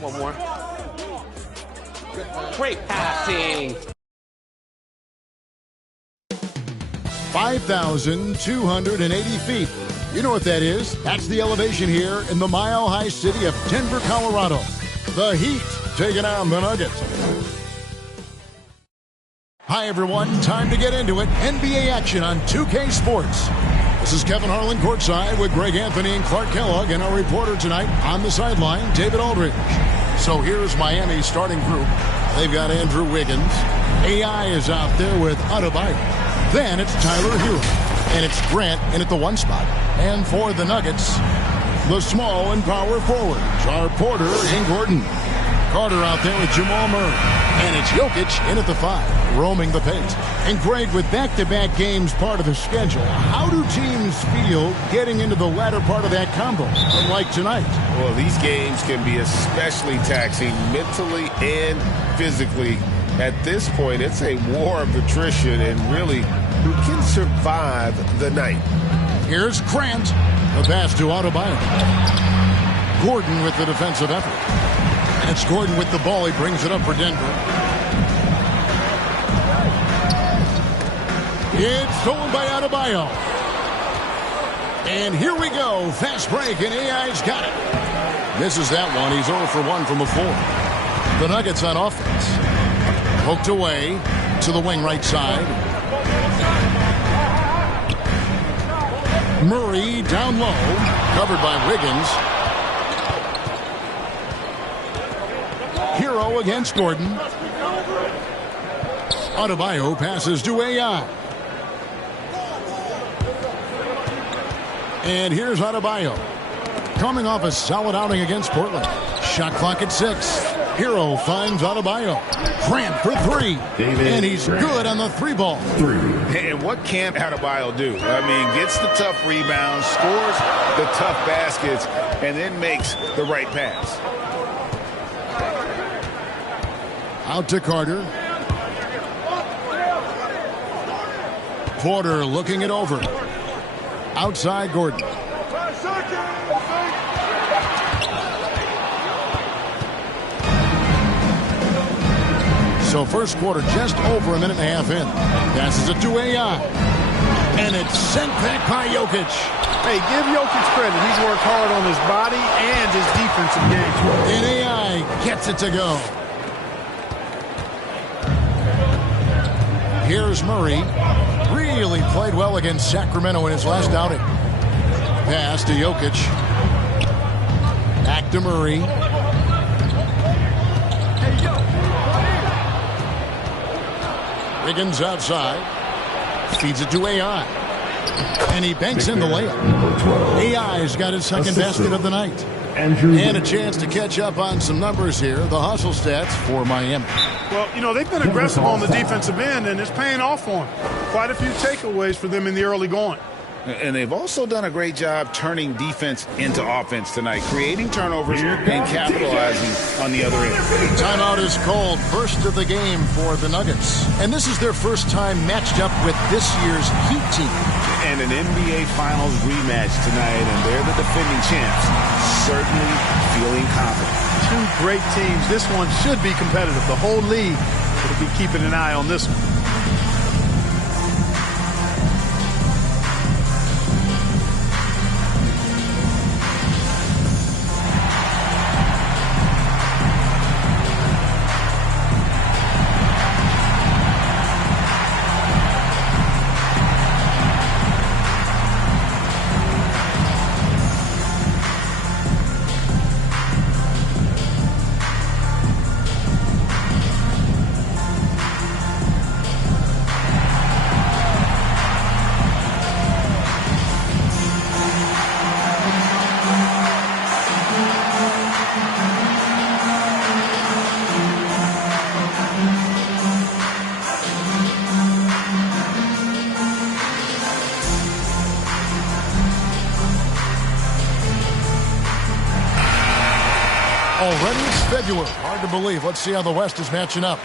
One more. Great passing. 5,280 feet. You know what that is. That's the elevation here in the Mile High city of Denver, Colorado. The Heat taking on the Nuggets. Hi, everyone. Time to get into it. NBA action on 2K Sports. This is Kevin Harlan courtside with Greg Anthony and Clark Kellogg, and our reporter tonight on the sideline, David Aldridge. So here's Miami's starting group. They've got Andrew Wiggins. AI is out there with Adebayo. Then it's Tyler Hero. And it's Grant in at the 1 spot. And for the Nuggets, the small and power forwards are Porter and Gordon. Carter out there with Jamal Murray. And it's Jokic in at the 5, roaming the paint. And Greg, with back-to-back games part of the schedule, how do teams feel getting into the latter part of that combo, like tonight? Well, these games can be especially taxing mentally and physically. At this point, it's a war of attrition, and really, who can survive the night? Here's Grant. The pass to Adebayo. Gordon with the defensive effort. And it's Gordon with the ball. He brings it up for Denver. It's stolen by Adebayo. And here we go. Fast break, and AI's got it. Misses that one. He's 0 for 1 from the floor. The Nuggets on offense. Poked away to the wing right side. Murray down low. Covered by Wiggins. Hero against Gordon. Adebayo passes to AI. And here's Adebayo. Coming off a solid outing against Portland. Shot clock at 6. Hero finds Adebayo. Grant for 3. And he's good on the 3-ball. And what can't Adebayo do? I mean, gets the tough rebounds, scores the tough baskets, and then makes the right pass. Out to Carter. Porter looking it over. Outside Gordon. So first quarter just over a minute and a half in. Passes it to AI. And it's sent back by Jokic. Hey, give Jokic credit. He's worked hard on his body and his defensive game. And AI gets it to go. Here's Murray. Really played well against Sacramento in his last outing. Pass to Jokic. Back to Murray. Wiggins outside. Feeds it to AI. And he banks in the layup. AI's got his second basket of the night. And a chance to catch up on some numbers here. The hustle stats for Miami. Well, you know, they've been aggressive on the defensive end, and it's paying off for them. Quite a few takeaways for them in the early going. And they've also done a great job turning defense into offense tonight, creating turnovers and capitalizing on the other end. Timeout is called. First of the game for the Nuggets. And this is their first time matched up with this year's Heat team. And an NBA Finals rematch tonight, and they're the defending champs. Certainly feeling confident. Two great teams. This one should be competitive. The whole league will be keeping an eye on this one. Already it's February. Hard to believe. Let's see how the West is matching up.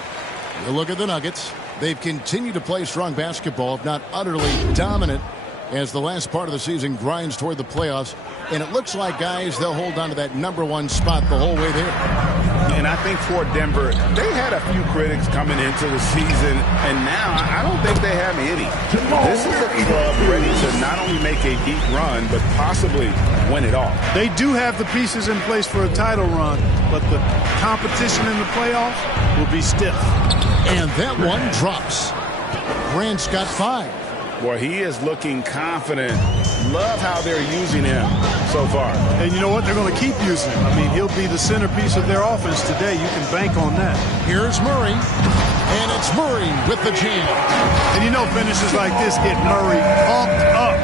You look at the Nuggets. They've continued to play strong basketball, if not utterly dominant, as the last part of the season grinds toward the playoffs. And it looks like, guys, they'll hold on to that #1 spot the whole way there. I think for Denver, they had a few critics coming into the season, and now I don't think they have any. This is a club ready to not only make a deep run, but possibly win it all. They do have the pieces in place for a title run, but the competition in the playoffs will be stiff. And that one drops. Grant's got 5. Boy, he is looking confident. Love how they're using him so far. And you know what? They're going to keep using him. I mean, he'll be the centerpiece of their offense today. You can bank on that. Here's Murray. And it's Murray with the jam. And you know finishes like this get Murray pumped up.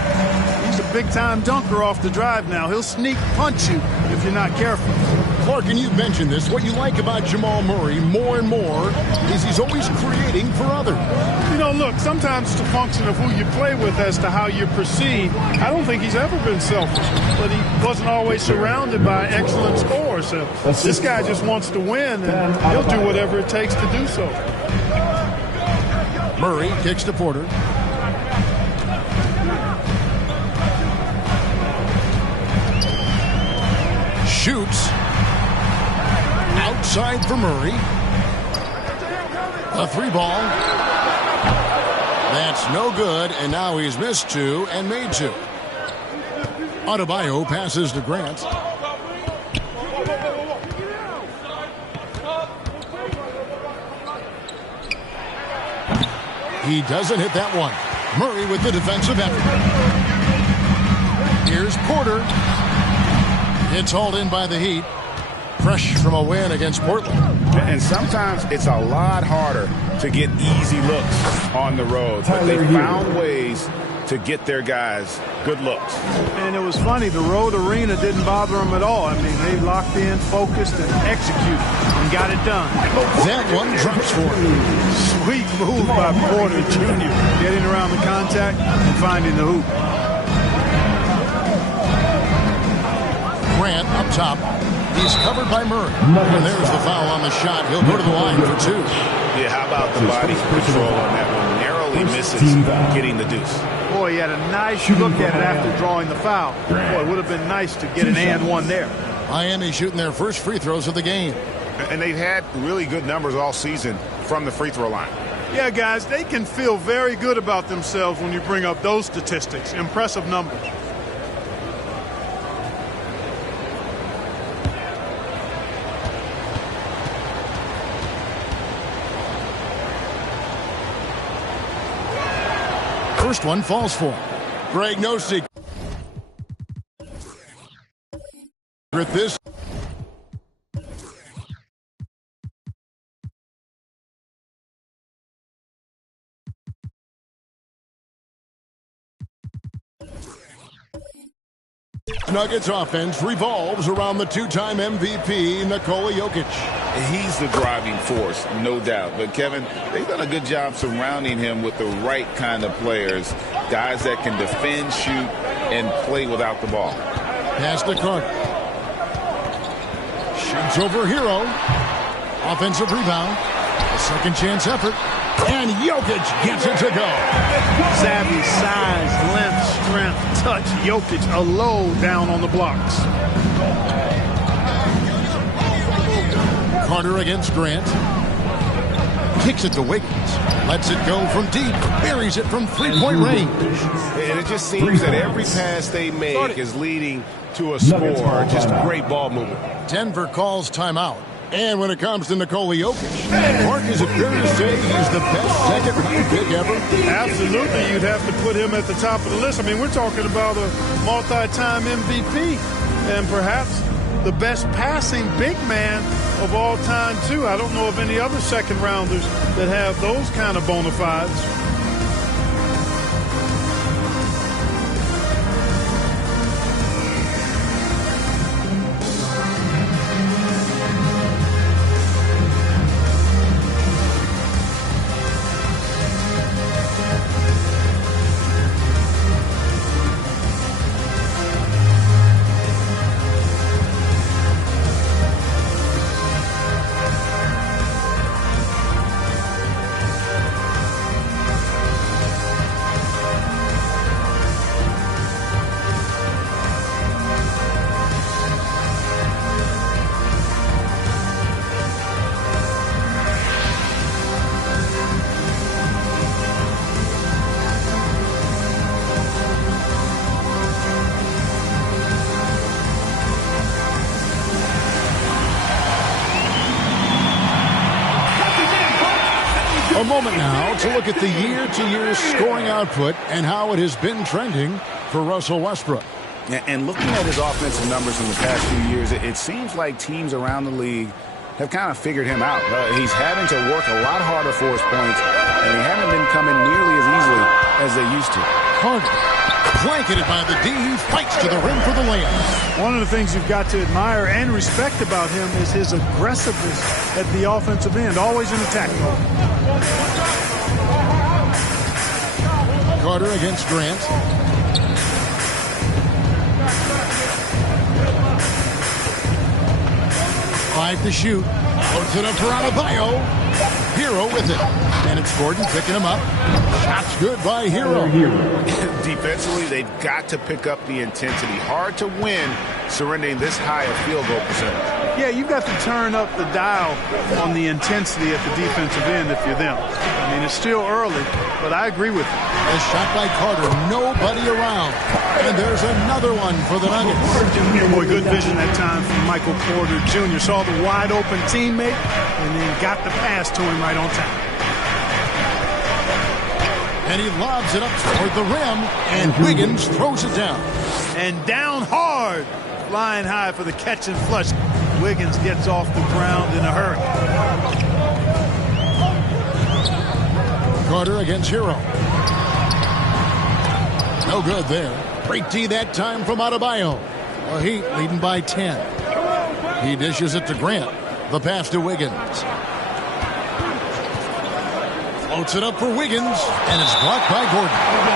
He's a big-time dunker off the drive now. He'll sneak punch you if you're not careful. Clark, and you've mentioned this, what you like about Jamal Murray more and more is he's always creating for others. You know, look, sometimes it's a function of who you play with as to how you're perceived. I don't think he's ever been selfish, but he wasn't always surrounded by excellent scorers. So this guy just wants to win, and he'll do whatever it takes to do so. Murray kicks to Porter. Shoots. Outside for Murray. A 3-ball. That's no good, and now he's missed 2 and made 2. Adebayo passes to Grant. He doesn't hit that one. Murray with the defensive effort. Here's Porter. It's hauled in by the Heat. Fresh from a win against Portland. And sometimes it's a lot harder to get easy looks on the road. But they found ways to get their guys good looks. And it was funny, the road arena didn't bother them at all. I mean, they locked in, focused, and executed, and got it done. That one drops for him. Sweet move by Porter Jr., getting around the contact and finding the hoop. Grant up top. He's covered by Murray. And there's the foul on the shot. He'll go to the line for 2. Yeah, how about the body control on that one? Narrowly misses getting the deuce. Boy, he had a nice look at it after drawing the foul. Boy, it would have been nice to get an and one there. Miami shooting their first free throws of the game. And they've had really good numbers all season from the free throw line. Yeah, guys, they can feel very good about themselves when you bring up those statistics. Impressive numbers. First one falls for him. Greg Nosek. With this. Nuggets offense revolves around the 2-time MVP, Nikola Jokic. He's the driving force, no doubt. But, Kevin, they've done a good job surrounding him with the right kind of players, guys that can defend, shoot, and play without the ball. Pass to Carter. Shoots over Hero. Offensive rebound. A second chance effort. And Jokic gets it to go. Savvy, size, length, strength, touch. Jokic, a low down on the blocks. Carter against Grant. Kicks it to Wiggins. Lets it go from deep. Buries it from three-point range. And it just seems that every pass they make is leading to a score. Just great ball movement. Denver calls timeout. And when it comes to Nikola Jokic, Mark, is it fair to say he's the best second-round pick ever? Absolutely. You'd have to put him at the top of the list. I mean, we're talking about a multi-time MVP and perhaps the best passing big man of all time, too. I don't know of any other second-rounders that have those kind of bona fides. A moment now to look at the year-to-year scoring output and how it has been trending for Russell Westbrook. And looking at his offensive numbers in the past few years, it seems like teams around the league have kind of figured him out. He's having to work a lot harder for his points, and they haven't been coming nearly as easily as they used to. Carter, blanketed by the D, he fights to the rim for the layup. One of the things you've got to admire and respect about him is his aggressiveness at the offensive end, always in attack mode. Carter against Grant. Five to shoot. Loads it up for Adebayo. Hero with it. And it's Gordon picking him up. Shots good by Hero. Defensively, they've got to pick up the intensity. Hard to win surrendering this high a field goal percentage. Yeah, you've got to turn up the dial on the intensity at the defensive end if you're them. I mean, it's still early, but I agree with you. A shot by Carter. Nobody around. And there's another one for the Nuggets. Boy, good vision that time from Michael Porter Jr. Saw the wide open teammate and then got the pass to him right on time. And he lobs it up toward the rim, and Wiggins throws it down. And down hard, flying high for the catch and flush. Wiggins gets off the ground in a hurry. Carter against Hero. No good there. Great D that time from Adebayo. The Heat leading by 10. He dishes it to Grant. The pass to Wiggins. Floats it up for Wiggins, and it's blocked by Gordon.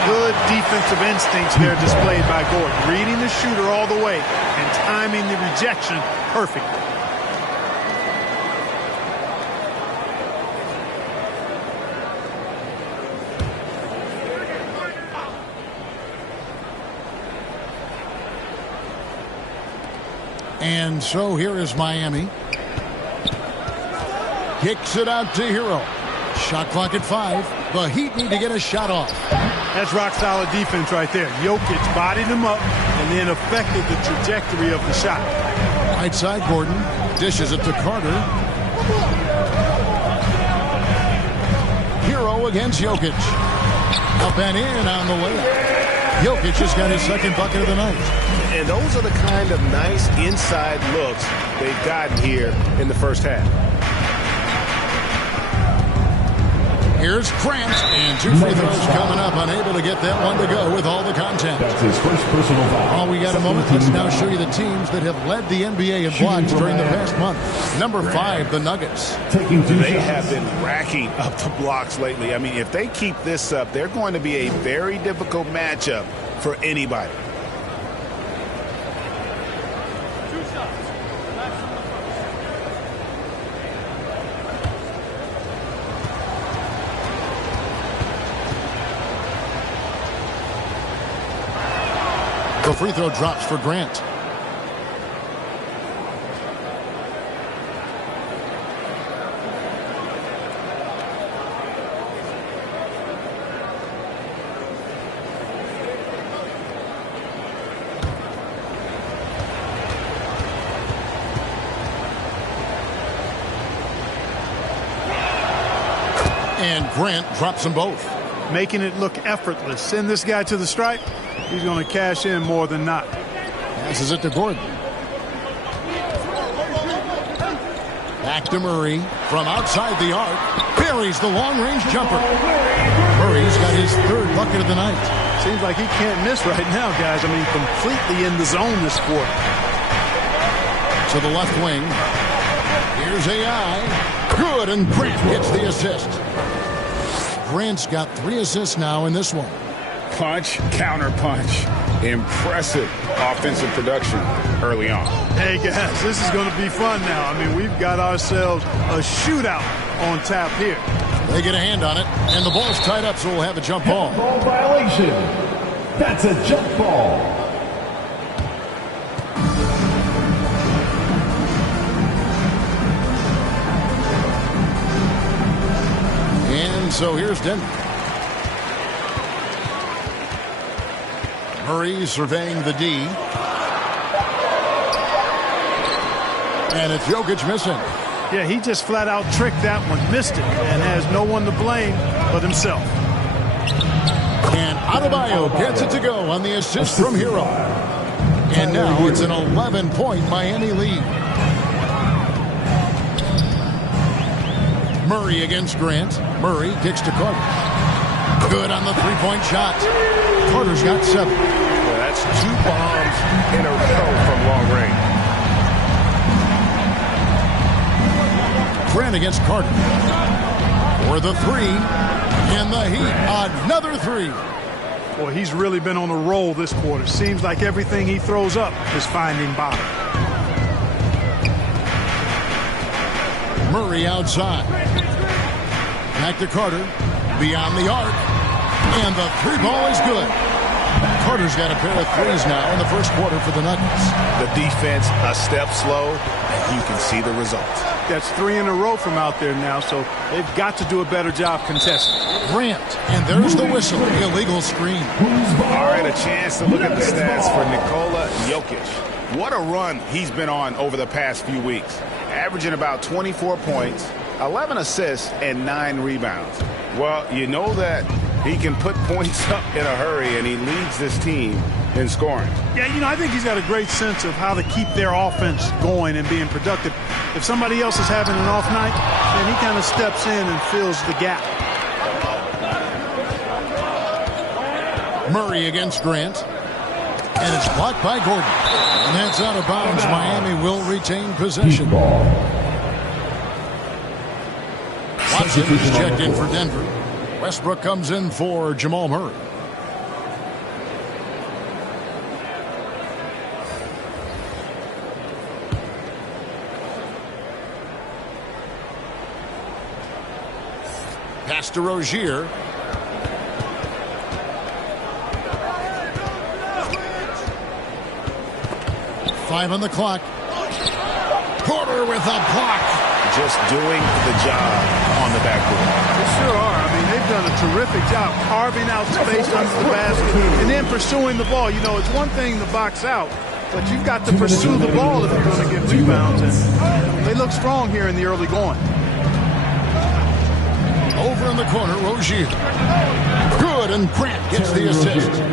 Good defensive instincts there displayed by Gordon. Reading the shooter all the way and timing the rejection perfectly. And so here is Miami. Kicks it out to Hero. Shot clock at 5. The Heat need to get a shot off. That's rock-solid defense right there. Jokic bodied him up and then affected the trajectory of the shot. Right side, Gordon dishes it to Carter. Hero against Jokic. Up and in on the layup. Jokic just got his second bucket of the night. And those are the kind of nice inside looks they've gotten here in the first half. Here's Grant, and 2 free throws coming up, unable to get that one to go with all the contact. That's his first personal foul. Oh, we got a moment. Let's now show you the teams that have led the NBA in blocks during the past month. Number 5, the Nuggets. They have been racking up the blocks lately. I mean, if they keep this up, they're going to be a very difficult matchup for anybody. The free throw drops for Grant. And Grant drops them both. Making it look effortless. Send this guy to the stripe. He's going to cash in more than not. Passes it to Gordon. Back to Murray from outside the arc. Buries the long-range jumper. Murray's got his 3rd bucket of the night. Seems like he can't miss right now, guys. I mean, completely in the zone this quarter. To the left wing. Here's AI. Good, and Grant gets the assist. Grant's got 3 assists now in this one. Punch, counter punch. Impressive offensive production early on. Hey, guys, this is going to be fun now. I mean, we've got ourselves a shootout on tap here. They get a hand on it, and the ball's tied up, so we'll have a jump ball. Ball violation. That's a jump ball. And so here's Denver. Murray surveying the D. And it's Jokic missing. Yeah, he just flat out tricked that one, missed it, and has no one to blame but himself. And Adebayo gets it to go on the assist from Hero. And now it's an 11-point Miami lead. Murray against Grant. Murray kicks to Carter. Good on the three-point shot. Carter's got 7. Well, that's 2 bombs in a row from long range. Grant against Carter. For the 3. And the Heat, another 3. Boy, he's really been on a roll this quarter. Seems like everything he throws up is finding bottom. Murray outside. Back to Carter. Beyond the arc. And the 3 ball is good. Carter's got a pair of 3s now in the first quarter for the Nuggets. The defense a step slow, and you can see the results. That's 3 in a row from out there now, so they've got to do a better job contesting. Grant, and there's the whistle. Illegal screen. All right, a chance to look at the stats for Nikola Jokic. What a run he's been on over the past few weeks. Averaging about 24 points, 11 assists, and 9 rebounds. Well, you know that he can put points up in a hurry, and he leads this team in scoring. Yeah, you know, I think he's got a great sense of how to keep their offense going and being productive. If somebody else is having an off night, then he kind of steps in and fills the gap. Murray against Grant. And it's blocked by Gordon. And that's out of bounds. Miami will retain possession. Watson is checked in for Denver. Westbrook comes in for Jamal Murray. Pass to Rozier. Five on the clock. Porter with a block. Just doing the job on the backboard. They sure are. I mean, they've done a terrific job carving out space under the basket and then pursuing the ball. You know, it's one thing to box out, but you've got to pursue the ball if you're going to get rebounds. And they look strong here in the early going. Over in the corner, Rozier. Good, and Grant gets the assist.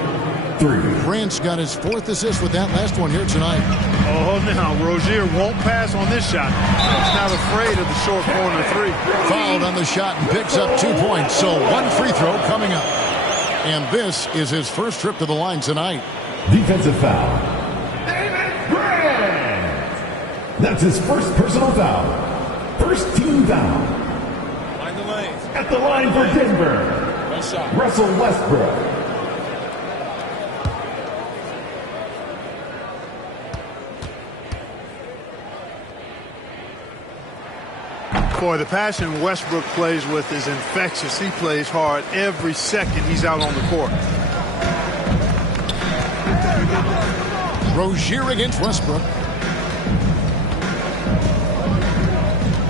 Grant's got his 4th assist with that last one here tonight. Oh, now Rozier won't pass on this shot. He's not afraid of the short corner 3. Fouled on the shot and picks up 2 points. So 1 free throw coming up. And this is his first trip to the line tonight. Defensive foul. David Grant. That's his first personal foul. First team foul. At the line for Denver, Russell Westbrook. Boy, the passion Westbrook plays with is infectious. He plays hard every second he's out on the court. Rozier against Westbrook.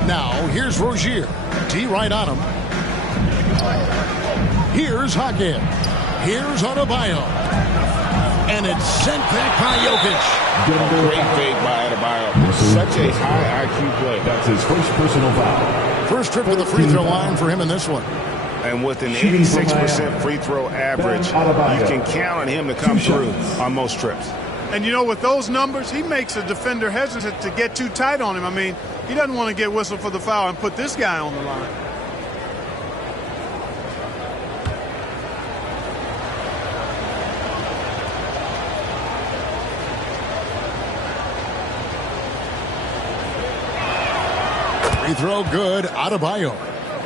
Now, here's Rozier. D right on him. Here's Hagen. Here's Adebayo. And it's sent back by Jokic. Great fake by Adebayo. Such a high IQ play. That's his first personal foul. First trip to the free throw line for him in this one. And with an 86% free throw average, you can count on him to come through on most trips. And, you know, with those numbers, he makes a defender hesitant to get too tight on him. I mean, he doesn't want to get whistled for the foul and put this guy on the line. Free throw good. Adebayo.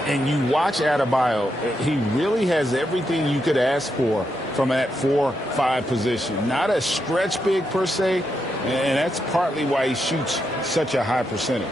And you watch Adebayo, he really has everything you could ask for from that 4-5 position. Not a stretch big per se, and that's partly why he shoots such a high percentage.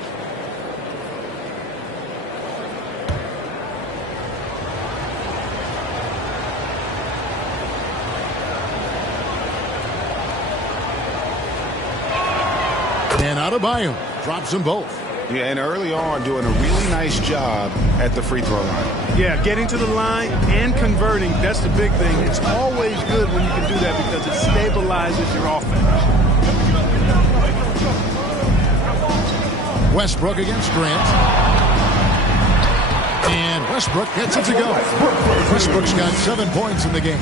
And Adebayo drops them both. Yeah, and early on doing a really nice job at the free throw line. Yeah, getting to the line and converting, that's the big thing. It's always good when you can do that because it stabilizes your offense. Westbrook against Grant. And Westbrook gets it to go. Westbrook's got 7 points in the game.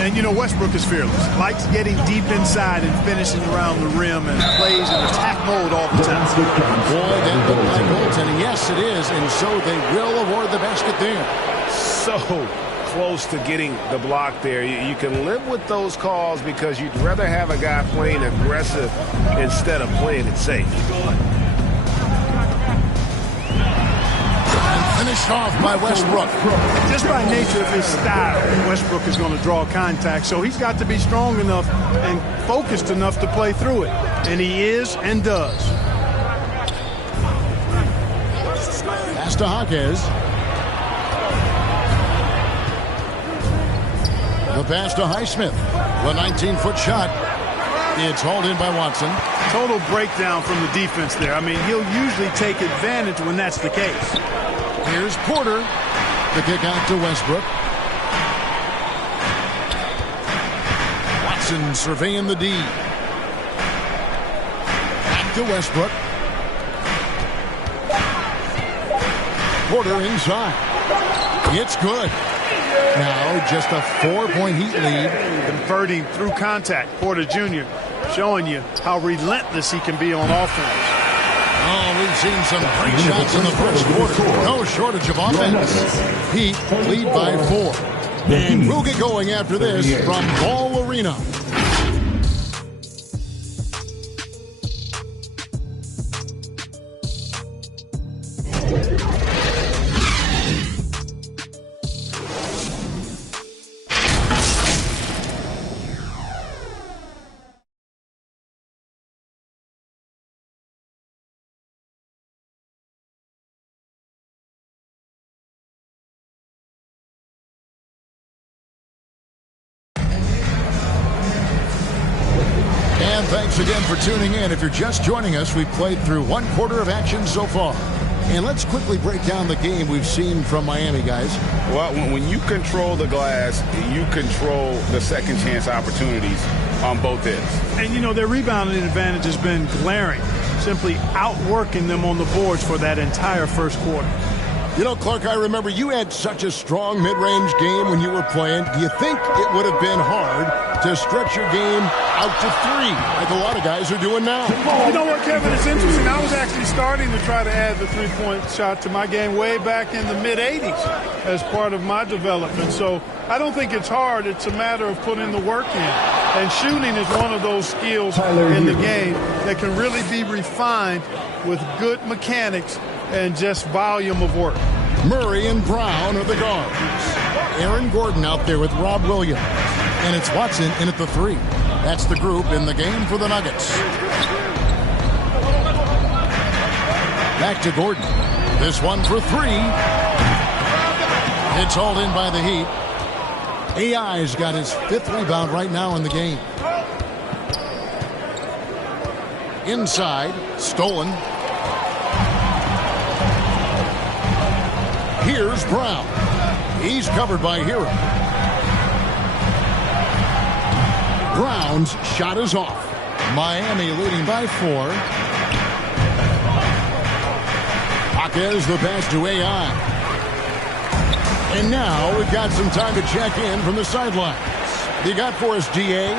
And, you know, Westbrook is fearless. Likes getting deep inside and finishing around the rim and plays in attack mode all the time. Boy, that looked like goaltending. Yes, it is. And so they will award the basket there. So close to getting the block there. You can live with those calls because you'd rather have a guy playing aggressive instead of playing it safe. Finished off by Westbrook. Just by nature of his style, Westbrook is going to draw contact. So he's got to be strong enough and focused enough to play through it. And he is and does. Pass to Jaquez. The pass to Highsmith. The 19-foot shot. It's hauled in by Watson. Total breakdown from the defense there. I mean, he'll usually take advantage when that's the case. Here's Porter. The kick out to Westbrook. Watson surveying the D. Back to Westbrook. Porter inside. It's good. Now just a 4-point Heat lead. Converting through contact. Porter Jr. showing you how relentless he can be on offense. Oh, we've seen some great shots in the first quarter. No shortage of offense. Heat lead by 4. And we'll get going after this from Ball Arena. Thanks again for tuning in. If you're just joining us, we've played through 1 quarter of action so far. And let's quickly break down the game we've seen from Miami, guys. Well, when you control the glass, you control the second chance opportunities on both ends. And, you know, their rebounding advantage has been glaring, simply outworking them on the boards for that entire first quarter. You know, Clark, I remember you had such a strong mid-range game when you were playing. Do you think it would have been hard to stretch your game out to 3 like a lot of guys are doing now? You know what, Kevin? It's interesting. I was actually starting to try to add the three-point shot to my game way back in the mid-'80s as part of my development. So I don't think it's hard. It's a matter of putting the work in. And shooting is one of those skills in the game that can really be refined with good mechanics and just volume of work. Murray and Brown are the guards. Aaron Gordon out there with Rob Williams. And it's Watson in at the 3. That's the group in the game for the Nuggets. Back to Gordon. This one for 3. It's hauled in by the Heat. AI's got his 5th rebound right now in the game. Inside, stolen. Here's Brown. He's covered by Hero. Brown's shot is off. Miami leading by 4. Jaquez the pass to AI. And now we've got some time to check in from the sidelines. You got for us, DA?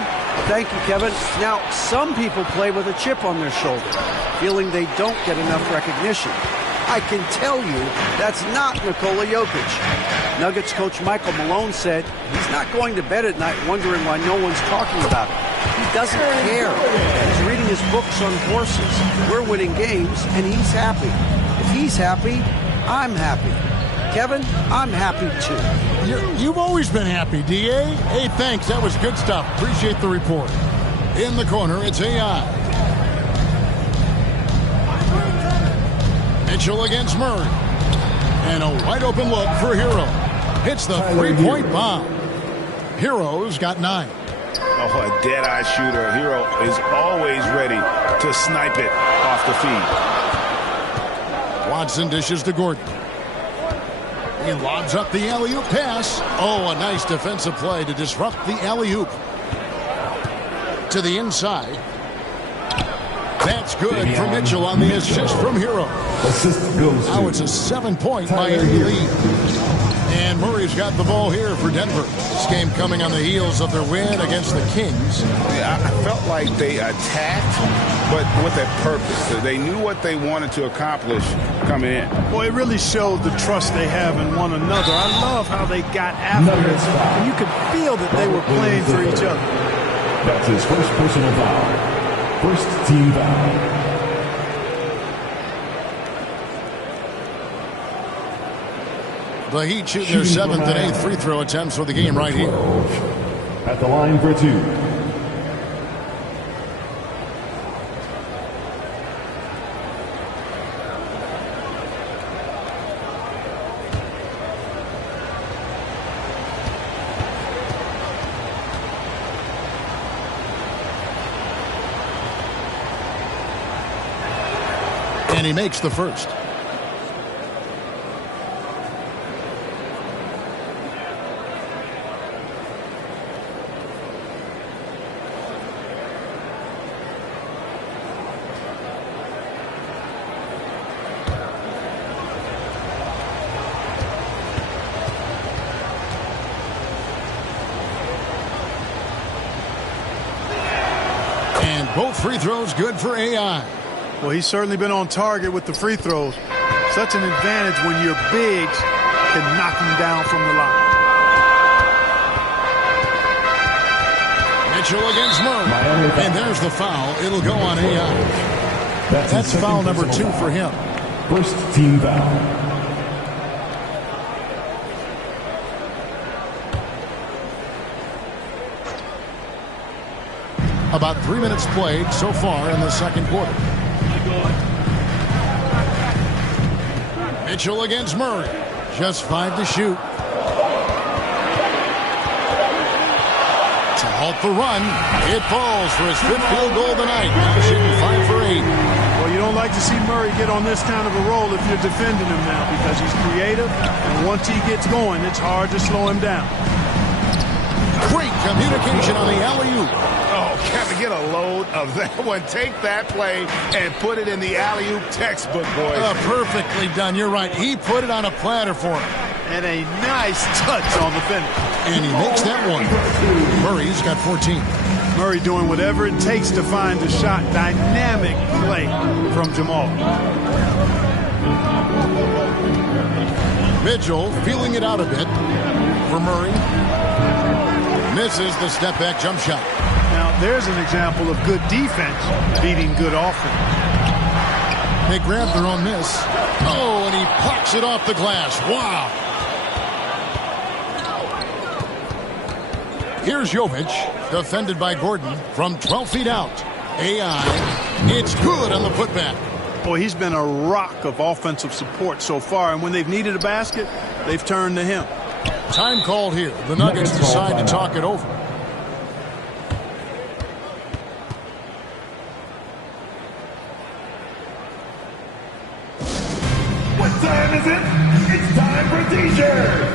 Thank you, Kevin. Now, some people play with a chip on their shoulder, feeling they don't get enough recognition. I can tell you that's not Nikola Jokic. Nuggets coach Michael Malone said he's not going to bed at night wondering why no one's talking about it. He doesn't care. He's reading his books on horses. We're winning games, and he's happy. If he's happy, I'm happy. Kevin, I'm happy too. You've always been happy, DA. Hey, thanks. That was good stuff. Appreciate the report. In the corner, it's AI. Mitchell against Murray. And a wide open look for Hero. Hits the 3-point bomb. Hero's got 9. Oh, a dead-eye shooter. Hero is always ready to snipe it off the feed. Watson dishes to Gordon. He lobs up the alley-oop pass. Oh, a nice defensive play to disrupt the alley-oop. To the inside. That's good for Mitchell on the assist from Hero. Assist goes to Now it's a 7-point Miami lead. And Murray's got the ball here for Denver. This game coming on the heels of their win against the Kings. I felt like they attacked, but with a purpose. They knew what they wanted to accomplish coming in. Well, it really showed the trust they have in one another. I love how they got after it, and you could feel that they were playing for each other. That's his first personal foul. First team foul. The Heat shooting their 7th and 8th free throw attempts for the game right here. At the line for 2. And he makes the first. And both free throws good for AI. Well, he's certainly been on target with the free throws. Such an advantage when your bigs can knock him down from the line. Mitchell against Murray. And there's the foul. It'll go on AI. That's foul number 2 for him. First team foul. About 3 minutes played so far in the second quarter. Mitchell against Murray. Just 5 to shoot. To halt the run. It falls for his 5th field goal tonight. Now shooting 5 for 8. Well, you don't like to see Murray get on this kind of a roll if you're defending him now because he's creative, and once he gets going, it's hard to slow him down. Great communication on the alley-oop. Oh, Kevin, get a load of that one. Take that play and put it in the alley-oop textbook, boys. Perfectly done. You're right. He put it on a platter for him. And a nice touch on the finish. And he makes that one. Murray's got 14. Murray doing whatever it takes to find the shot. Dynamic play from Jamal. Mitchell feeling it out a bit for Murray. Misses the step-back jump shot. Now, there's an example of good defense beating good offense. They grab their own miss. Oh, and he pucks it off the glass. Wow. Here's Jovic, defended by Gordon from 12 feet out. AI, it's good on the putback. Boy, he's been a rock of offensive support so far, and when they've needed a basket, they've turned to him. Time called here. The Nuggets decide to talk it over. What time is it? It's time for T-shirts.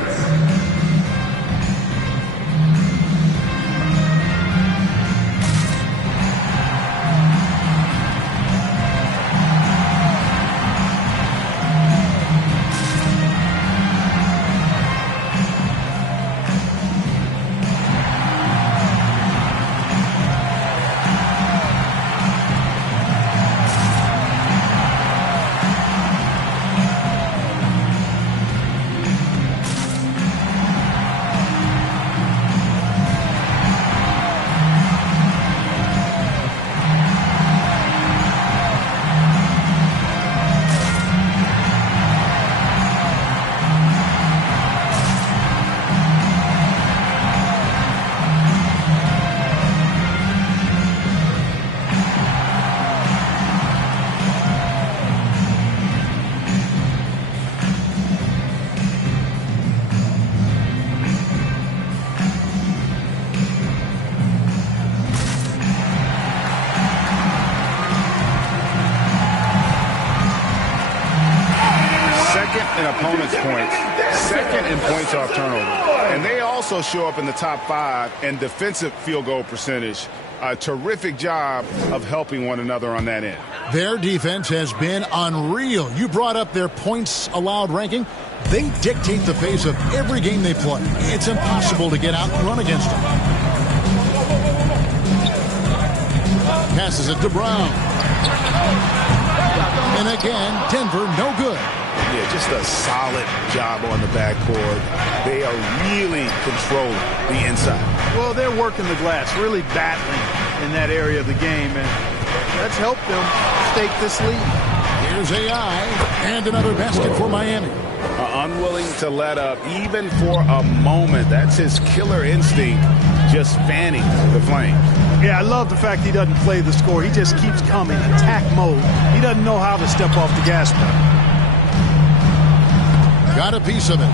In opponent's points, 2nd in points off turnover. And they also show up in the top 5 in defensive field goal percentage a terrific job of helping one another on that end. Their defense has been unreal. You brought up their points allowed ranking. They dictate the pace of every game they play. It's impossible to get out and run against them. Passes it to Brown. And again, Denver no good. Yeah, just a solid job on the backboard. They are really controlling the inside. Well, they're working the glass, really battling in that area of the game, and that's helped them stake this lead. Here's AI, and another basket for Miami. Unwilling to let up even for a moment. That's his killer instinct, just fanning the Flames. Yeah, I love the fact he doesn't play the score. He just keeps coming, attack mode. He doesn't know how to step off the gas pedal. Got a piece of it.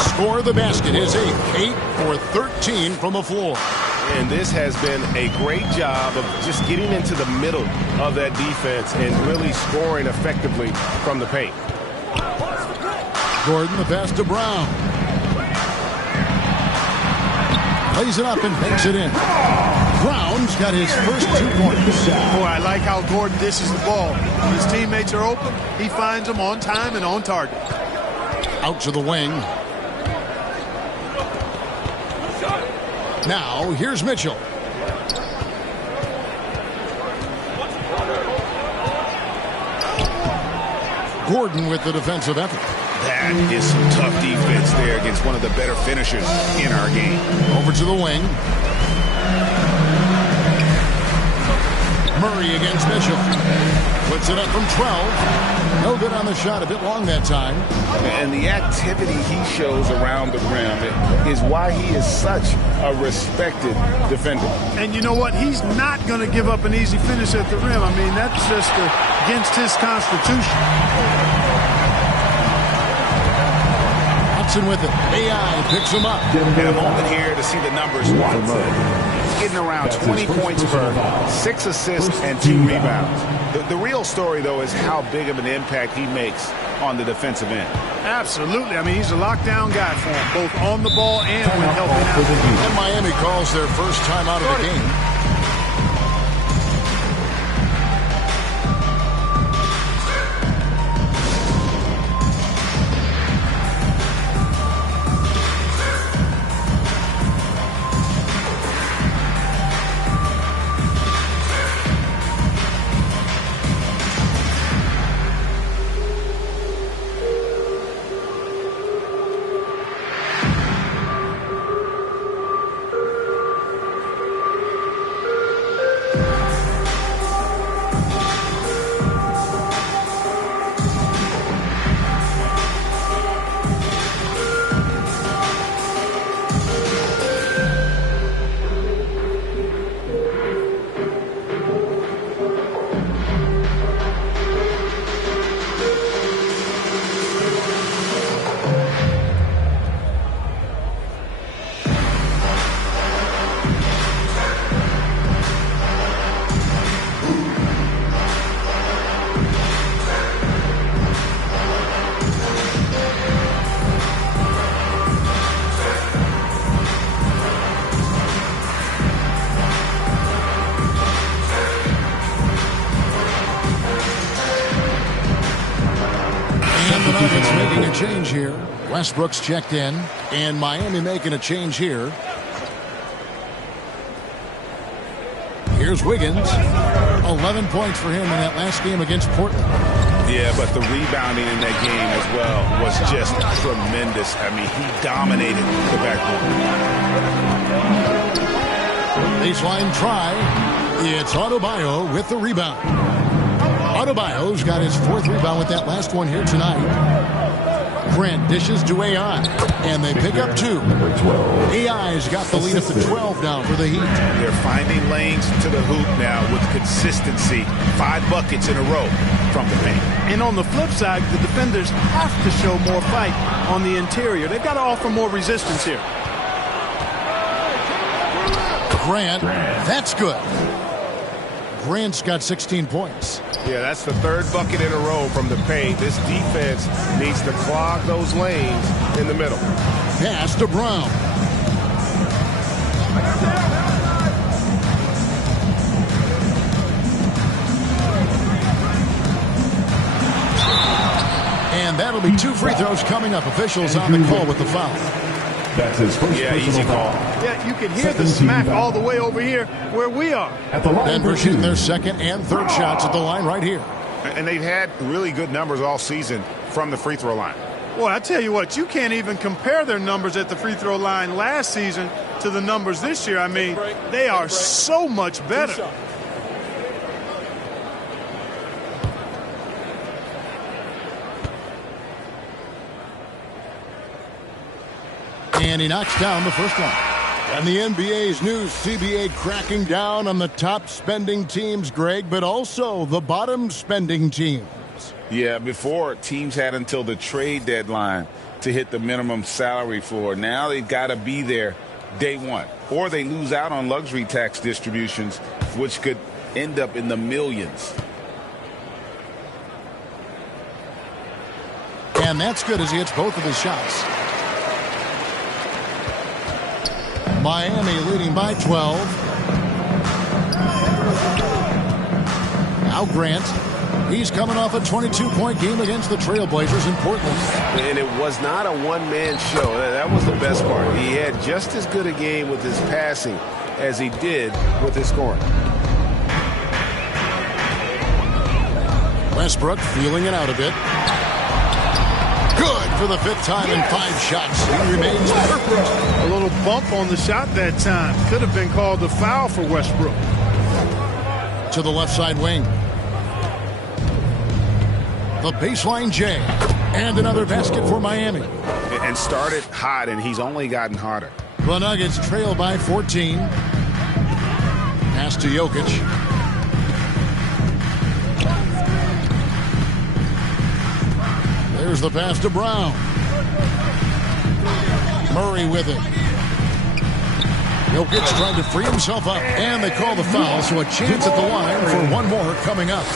Score the basket is 8 for 13 from the floor. And this has been a great job of just getting into the middle of that defense and really scoring effectively from the paint. Gordon, the pass to Brown. Lays it up and banks it in. Brown's got his first 2 points. Boy, I like how Gordon dishes the ball. When his teammates are open, he finds them on time and on target. Out to the wing. Now, here's Mitchell. Gordon with the defensive effort. That is some tough defense there against one of the better finishers in our game. Over to the wing. Murray against Mitchell. Puts it up from 12. No good on the shot. A bit long that time. And the activity he shows around the rim is why he is such a respected defender. And you know what? He's not going to give up an easy finish at the rim. I mean, that's just against his constitution. Hudson with it. AI picks him up. And a moment here to see the numbers. He's getting around 20 points per 6 assists and 2 rebounds. The real story, though, is how big of an impact he makes on the defensive end. Absolutely. I mean, he's a lockdown guy for him, both on the ball and when helping out. And Miami calls their first time out of the game. Making a change here. Westbrook's checked in, and Miami making a change here. Here's Wiggins. 11 points for him in that last game against Portland. Yeah, but the rebounding in that game as well was just tremendous. I mean, he dominated the backcourt. Baseline try. It's Adebayo with the rebound. Adebayo's got his 4th rebound with that last one here tonight. Grant dishes to AI, and they pick up 2. AI's got the lead up to 12 now for the Heat. They're finding lanes to the hoop now with consistency. 5 buckets in a row from the paint. And on the flip side, the defenders have to show more fight on the interior. They've got to offer more resistance here. Grant, that's good. Grant's got 16 points. Yeah, that's the third bucket in a row from the paint. This defense needs to clog those lanes in the middle. Pass to Brown. And that'll be 2 free throws coming up. Officials on the call with the foul. That's his first easy call. Yeah, you can hear the smack all the way over here where we are. At the line Denver shooting their second and third shots at the line right here. And they've had really good numbers all season from the free throw line. Well, I tell you what, you can't even compare their numbers at the free throw line last season to the numbers this year. I mean, they are so much better. And he knocks down the first one. And the NBA's new CBA cracking down on the top spending teams, Greg, but also the bottom spending teams. Yeah, before teams had until the trade deadline to hit the minimum salary floor. Now they've got to be there day one, or they lose out on luxury tax distributions, which could end up in the millions. And that's good as he hits both of his shots. Miami leading by 12. Now Grant. He's coming off a 22-point game against the Trailblazers in Portland. And it was not a one-man show. That was the best part. He had just as good a game with his passing as he did with his scoring. Westbrook feeling it out a bit. Good for the 5th time in 5 shots. He remains perfect. A little bump on the shot that time. Could have been called a foul for Westbrook. To the left side wing. The baseline J. And another basket for Miami. And started hot, and he's only gotten hotter. The Nuggets trail by 14. Pass to Jokic. There's the pass to Brown. Murray with it. Jokic trying to free himself up. And they call the foul, so a chance at the line for one more coming up.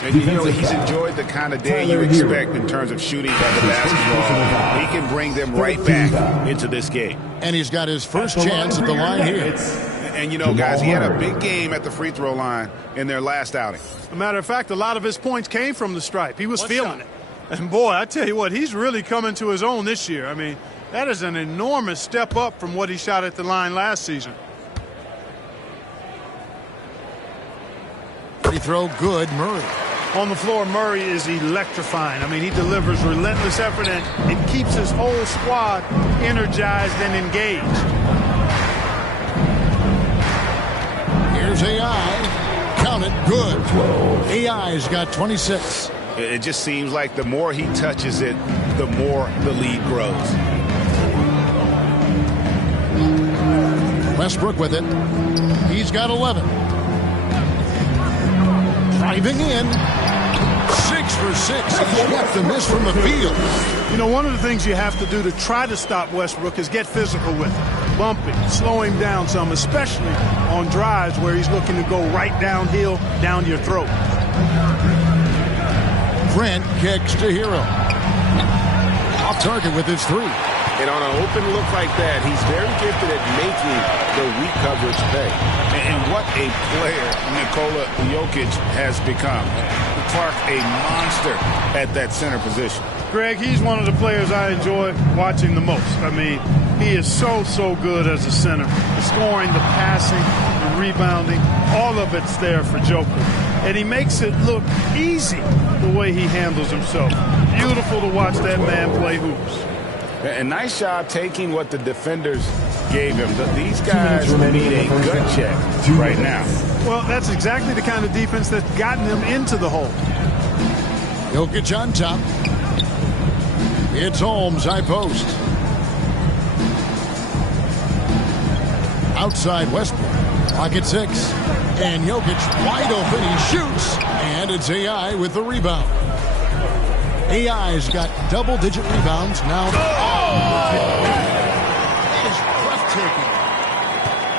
And you know, he's enjoyed the kind of day you expect in terms of shooting by the basketball. He can bring them right back into this game. And he's got his first chance at the line here. And, you know, guys, he had a big game at the free throw line in their last outing. As a matter of fact, a lot of his points came from the stripe. He was feeling it. And, boy, I tell you what, he's really coming to his own this year. I mean, that is an enormous step up from what he shot at the line last season. Free throw good, Murray. On the floor, Murray is electrifying. I mean, he delivers relentless effort, and it keeps his whole squad energized and engaged. Here's AI. Count it. Good. AI's got 26. It just seems like the more he touches it, the more the lead grows. Westbrook with it. He's got 11. Driving in. 6 for 6. He's got the miss from the field. You know, one of the things you have to do to try to stop Westbrook is get physical with him. Bump him, slow him down some, especially on drives where he's looking to go right downhill, down your throat. Grant kicks to Hero. Off target with his 3. And on an open look like that, he's very gifted at making the weak coverage pay. And what a player Nikola Jokic has become. Clark, a monster at that center position. Greg, he's one of the players I enjoy watching the most. I mean, he is so good as a center. The scoring, the passing, the rebounding, all of it's there for Joker. And he makes it look easy the way he handles himself. Beautiful to watch that man play hoops. A nice job taking what the defenders gave him. These guys need a gut check right now. Well, that's exactly the kind of defense that's gotten them into the hole. Jokic on top. It's Holmes, high post. Outside Westbrook. Clock at 6. And Jokic wide open. He shoots. And it's AI with the rebound. AI's got double-digit rebounds now. It is breathtaking.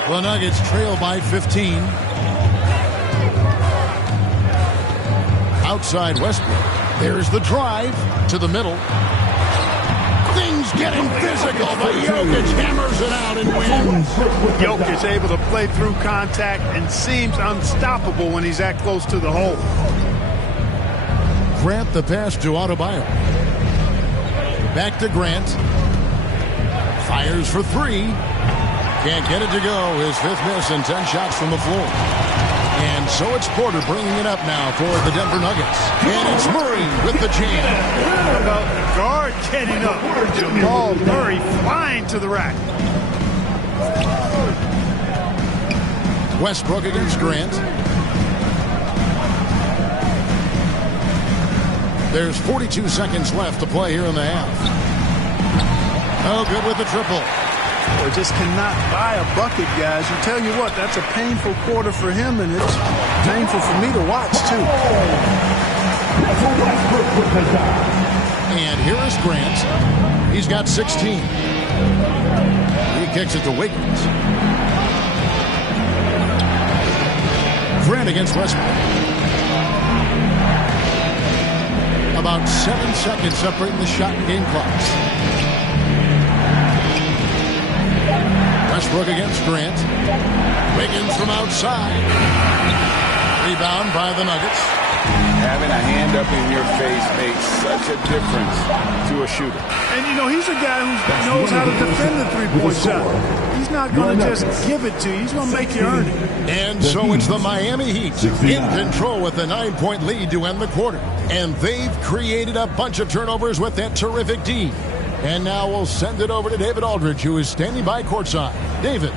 The Nuggets trail by 15. Outside Westbrook. There's the drive to the middle. Things getting physical, but Jokic hammers it out and wins. Jokic able to play through contact and seems unstoppable when he's that close to the hole. Grant the pass to Adebayo. Back to Grant. Fires for three. Can't get it to go. His fifth miss and 10 shots from the floor. And so it's Porter bringing it up now for the Denver Nuggets. And it's Murray with the jam. How about the guard getting up? Jamal Murray flying to the rack. Westbrook against Grant. There's 42 seconds left to play here in the half. Oh, good with the triple. Or just cannot buy a bucket, guys. You tell you what, that's a painful quarter for him, and it's painful for me to watch, too. And here is Grant. He's got 16. He kicks it to Wiggins. Grant against Westbrook. About 7 seconds separating the shot and game clocks. Westbrook against Grant. Wiggins from outside. Rebound by the Nuggets. Having a hand up in your face makes such a difference to a shooter. And, you know, he's a guy who knows how to defend the three-point shot. He's not going to just give it to you. He's going to make you earn it. And so it's the Miami Heat in control with a 9-point lead to end the quarter. And they've created a bunch of turnovers with that terrific D. And now we'll send it over to David Aldridge, who is standing by courtside. David.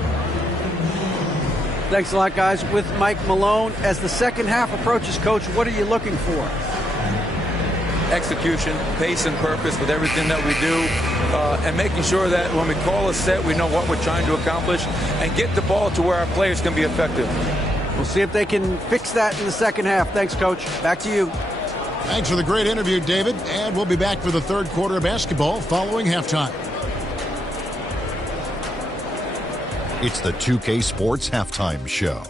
Thanks a lot, guys. With Mike Malone, as the second half approaches, Coach, what are you looking for? Execution, pace and purpose with everything that we do, and making sure that when we call a set, we know what we're trying to accomplish and get the ball to where our players can be effective. We'll see if they can fix that in the second half. Thanks, Coach. Back to you. Thanks for the great interview, David. And we'll be back for the third quarter of basketball following halftime. It's the 2K Sports Halftime Show.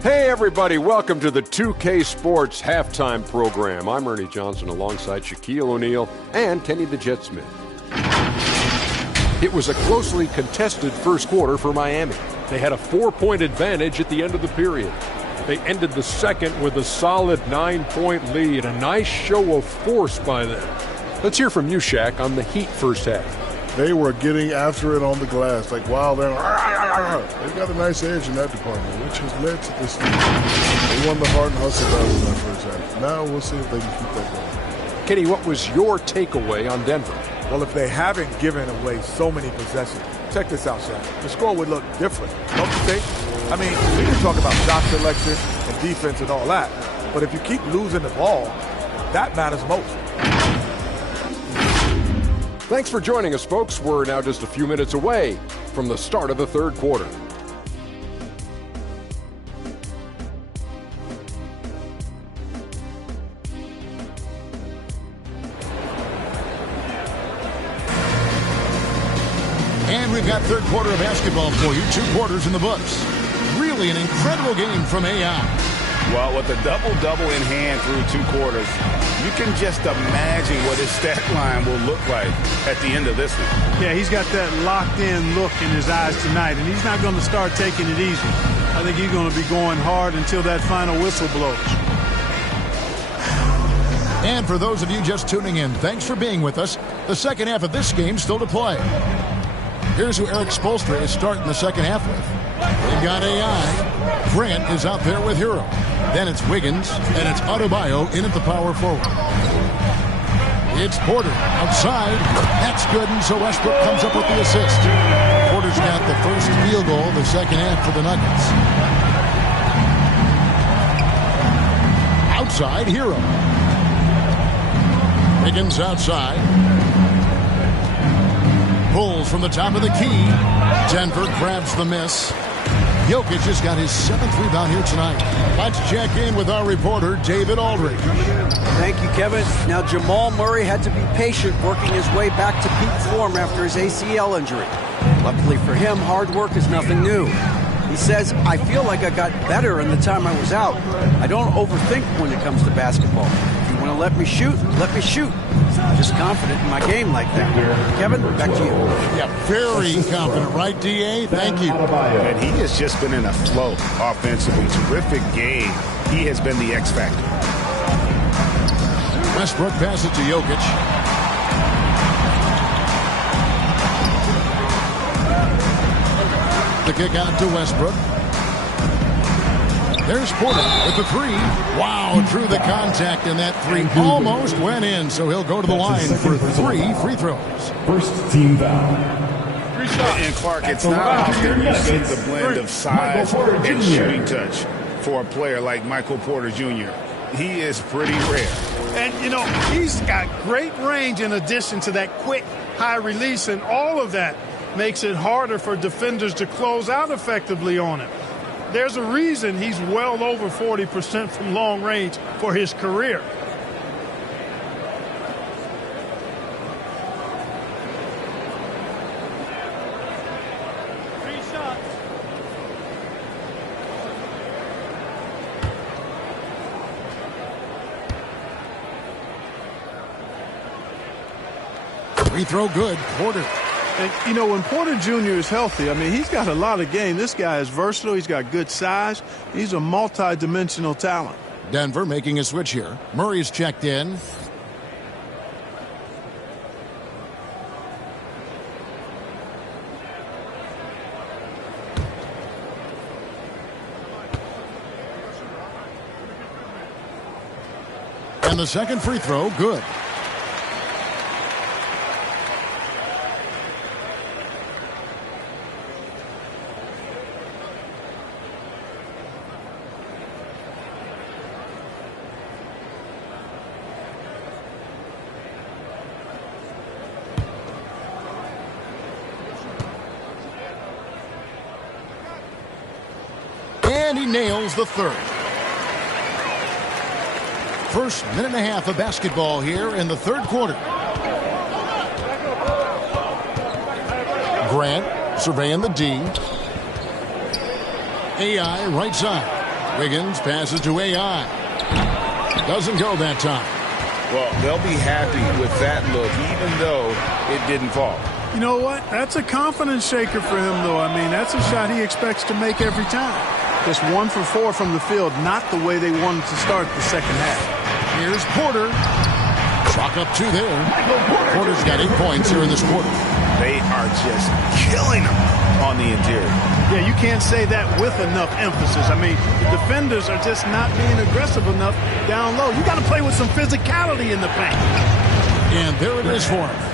Hey, everybody. Welcome to the 2K Sports Halftime Program. I'm Ernie Johnson alongside Shaquille O'Neal and Kenny the Jet Smith. It was a closely contested first quarter for Miami. They had a 4-point advantage at the end of the period. They ended the second with a solid 9-point lead. A nice show of force by them. Let's hear from you, Shaq, on the Heat first half. They were getting after it on the glass. Like, wow, they've got a nice edge in that department, which has led to this lead. They won the hard and hustle battle in that first half. Now we'll see if they can keep that going. Kenny, what was your takeaway on Denver? Well, if they haven't given away so many possessions, check this out, Shaq. The score would look different, don't you think? I mean, we can talk about shot selection and defense and all that, but if you keep losing the ball, that matters most. Thanks for joining us, folks. We're now just a few minutes away from the start of the third quarter. And we've got third quarter of basketball for you. 2 quarters in the books. Really an incredible game from AI. Well, with a double-double in hand through 2 quarters, you can just imagine what his stat line will look like at the end of this one. Yeah, he's got that locked-in look in his eyes tonight, and he's not going to start taking it easy. I think he's going to be going hard until that final whistle blows. And for those of you just tuning in, thanks for being with us. The second half of this game still to play. Here's who Eric Spoelstra is starting the second half with. They've got AI. Grant is out there with Hero. Then it's Wiggins, and it's Adebayo in at the power forward. It's Porter outside. That's good, and so Westbrook comes up with the assist. Porter's got the first field goal of the second half for the Nuggets. Outside, Hero. Wiggins outside. Pulls from the top of the key. Denver grabs the miss. Jokic has got his 7th rebound here tonight. Let's check in with our reporter, David Aldridge. Thank you, Kevin. Now, Jamal Murray had to be patient working his way back to peak form after his ACL injury. Luckily for him, hard work is nothing new. He says, I feel like I got better in the time I was out. I don't overthink when it comes to basketball. If you want to let me shoot, let me shoot. I'm just confident in my game like that. Kevin, back to you. Yeah, very confident, right, D.A.? Thank you. And he has just been in a flow offensively. Terrific game. He has been the X factor. Westbrook passes to Jokic. The kick out to Westbrook. There's Porter with the three. Wow, drew the contact, and that three almost went in, so he'll go to the line for 3 free throws. First team foul. And Clark, it's not often you see the blend of size and shooting touch for a player like Michael Porter Jr. He is pretty rare. And, you know, he's got great range in addition to that quick, high release, and all of that makes it harder for defenders to close out effectively on him. There's a reason he's well over 40% from long range for his career. Free throw good, Porter. And, you know, when Porter Jr. is healthy, I mean, he's got a lot of game. This guy is versatile. He's got good size. He's a multi-dimensional talent. Denver making a switch here. Murray's checked in. And the second free throw, good. And he nails the third. First minute and a half of basketball here in the third quarter. Grant surveying the D. AI right side. Wiggins passes to AI. Doesn't go that time. Well, they'll be happy with that look, even though it didn't fall. You know what? That's a confidence shaker for him, though. I mean, that's a shot he expects to make every time. Just 1 for 4 from the field, not the way they wanted to start the second half. Here's Porter. Chalk up 2 there. Porter's got 8 points here in this quarter. They are just killing him on the interior. Yeah, you can't say that with enough emphasis. I mean, the defenders are just not being aggressive enough down low. You got to play with some physicality in the paint. And there it is for him.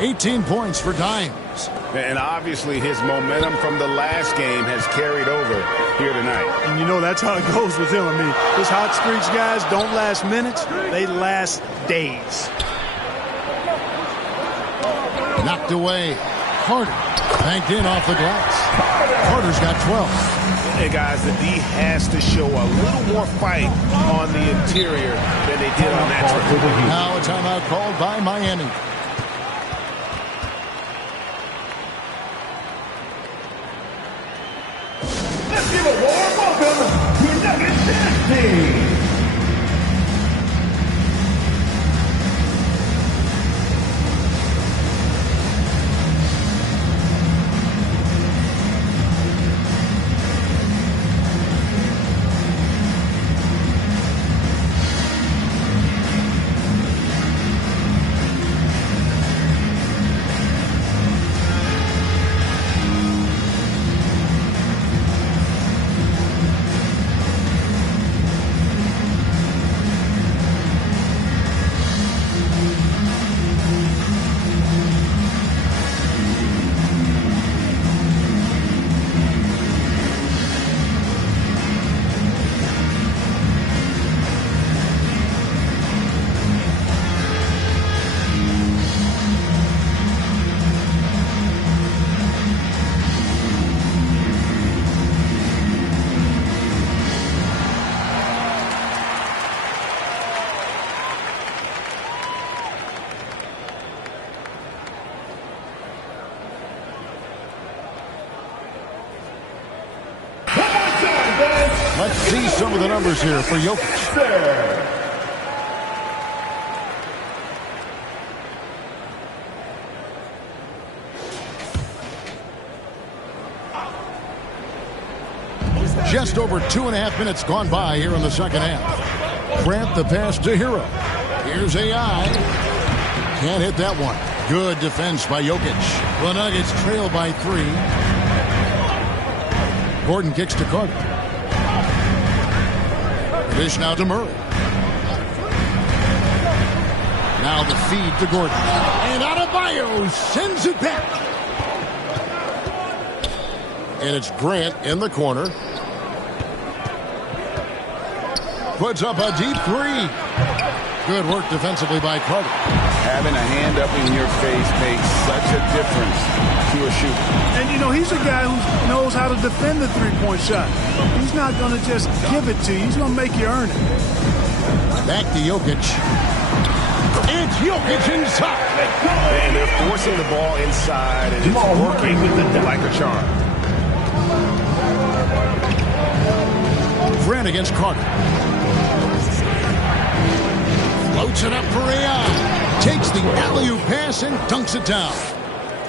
18 points for Dimes. And obviously his momentum from the last game has carried over here tonight. And you know that's how it goes with him. I mean, his hot streaks guys don't last minutes. They last days. Knocked away. Carter banked in off the glass. Carter's got 12. Hey, guys, the D has to show a little more fight on the interior than they did on that trip. Now a timeout called by Miami. Let's give a warm welcome to Nuggets Dynasty. some of the numbers here for Jokic. Just over 2.5 minutes gone by here in the second half. Grant the pass to Hero. Here's AI. Can't hit that one. Good defense by Jokic. The Nuggets trail by 3. Gordon kicks to Carter. Dish now to Murray. Now the feed to Gordon. And Adebayo sends it back. And it's Grant in the corner. Puts up a deep 3. Good work defensively by Carter. Having a hand up in your face makes such a difference to a shooter. And, you know, he's a guy who knows how to defend the three-point shot. He's not going to just give it to you. He's going to make you earn it. Back to Jokic. It's Jokic inside. And they're forcing the ball inside, and it's working like a charm. Grant against Carter. Floats it up for AI. Takes the alley-oop pass and dunks it down.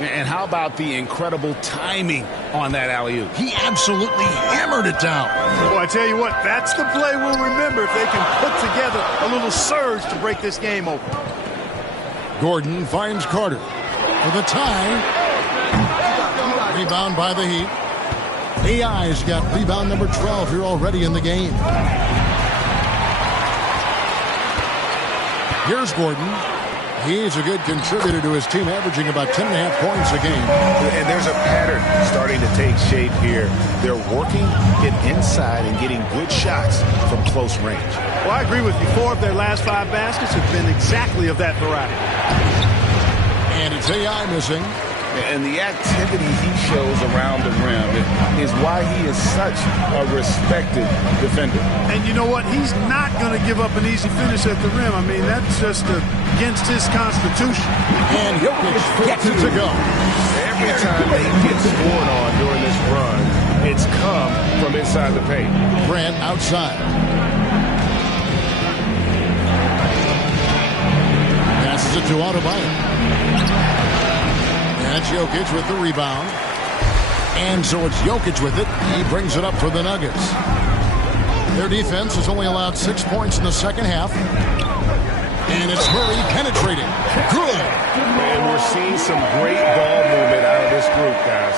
And how about the incredible timing on that alley-oop? He absolutely hammered it down. Well, I tell you what, that's the play we'll remember if they can put together a little surge to break this game open. Gordon finds Carter for the tie. Rebound by the Heat. AI's got rebound number 12 here already in the game. Here's Gordon. He's a good contributor to his team, averaging about 10.5 points a game. And there's a pattern starting to take shape here. They're working it inside and getting good shots from close range. Well, I agree with you. 4 of their last 5 baskets have been exactly of that variety. And it's AI missing. And the activity he shows around the rim is why he is such a respected defender. And you know what? He's not going to give up an easy finish at the rim. I mean, that's just against his constitution. And Jokic gets it to go. Every time they get scored on during this run, it's come from inside the paint. Grant outside. Passes it to Adebayo. That's Jokic with the rebound. And so it's Jokic with it. He brings it up for the Nuggets. Their defense has only allowed 6 points in the second half. And it's Murray penetrating. Good. And we're seeing some great ball movement out of this group, guys.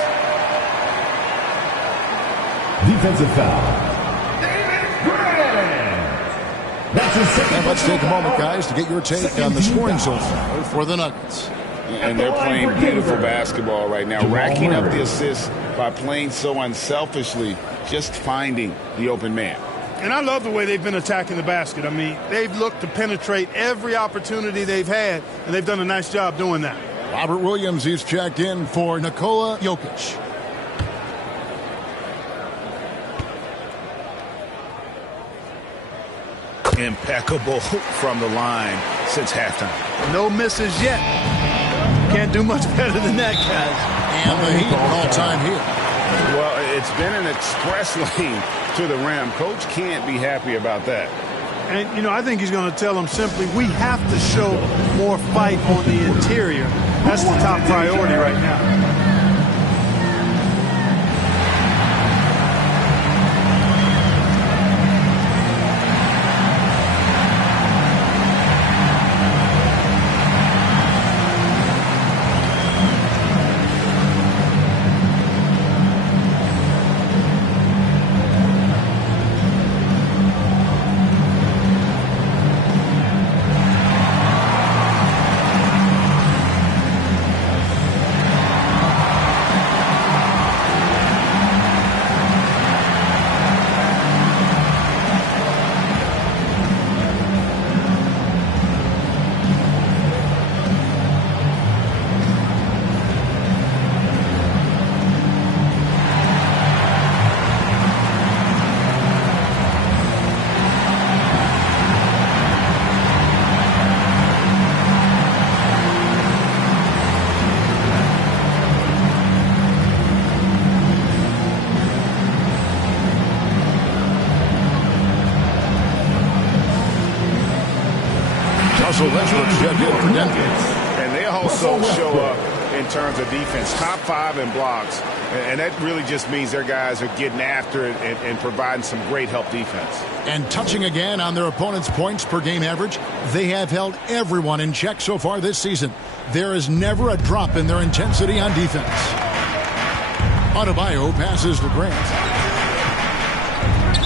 Defensive foul. That's his second. And let's take a moment, guys, to get your take on the scoring so far for the Nuggets. And they're playing beautiful basketball right now, racking up the assists by playing so unselfishly, just finding the open man. And I love the way they've been attacking the basket. I mean, they've looked to penetrate every opportunity they've had, and they've done a nice job doing that. Robert Williams is checked in for Nikola Jokic. Impeccable from the line since halftime. No misses yet. Can't do much better than that, guys. And the Heat all-time here. Well, it's been an express lane to the rim. Coach can't be happy about that. And, you know, I think he's going to tell them simply, we have to show more fight on the interior. That's the top priority right now. Russell Westbrook checked in for Denver. And they also show up in terms of defense. Top 5 in blocks. And that really just means their guys are getting after it and providing some great help defense. And touching again on their opponent's points per game average, they have held everyone in check so far this season. There is never a drop in their intensity on defense. Adebayo passes to Grant.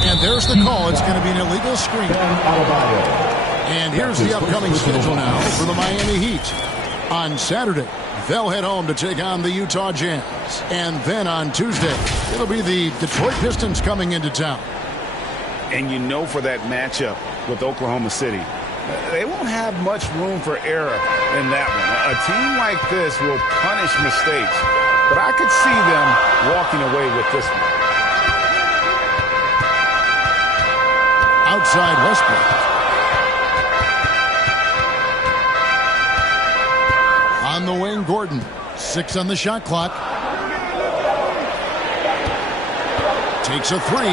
And there's the call. It's going to be an illegal screen. And here's the upcoming schedule now for the Miami Heat. On Saturday, they'll head home to take on the Utah Jazz. And then on Tuesday, it'll be the Detroit Pistons coming into town. And you know, for that matchup with Oklahoma City, they won't have much room for error in that one. A team like this will punish mistakes, but I could see them walking away with this one. Outside Westbrook. On the wing, Gordon. 6 on the shot clock. Takes a 3.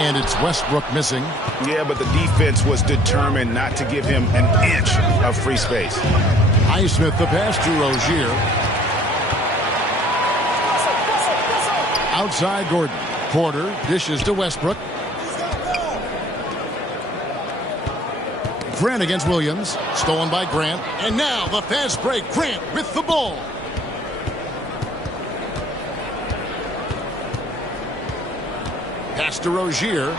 And it's Westbrook missing. Yeah, but the defense was determined not to give him an inch of free space. Highsmith the pass to Rozier. Outside Gordon. Porter dishes to Westbrook. Grant against Williams. Stolen by Grant. And now the fast break. Grant with the ball. Pass to Rozier.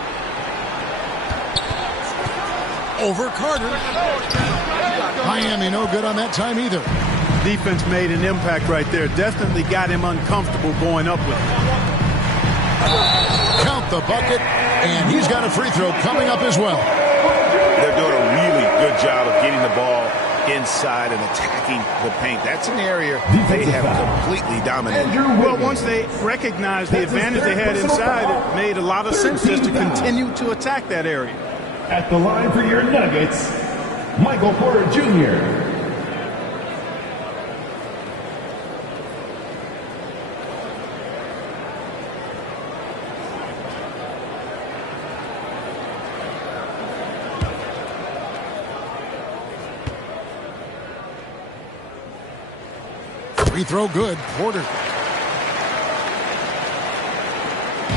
Over Carter. Miami no good on that time either. Defense made an impact right there. Definitely got him uncomfortable going up with it. Count the bucket. And he's got a free throw coming up as well. They're doing a really good job of getting the ball inside and attacking the paint. That's an area they have completely dominated. Well, once they recognized the advantage they had inside, it made a lot of sense just to continue to attack that area. At the line for your Nuggets, Michael Porter Jr. Free throw good. Porter.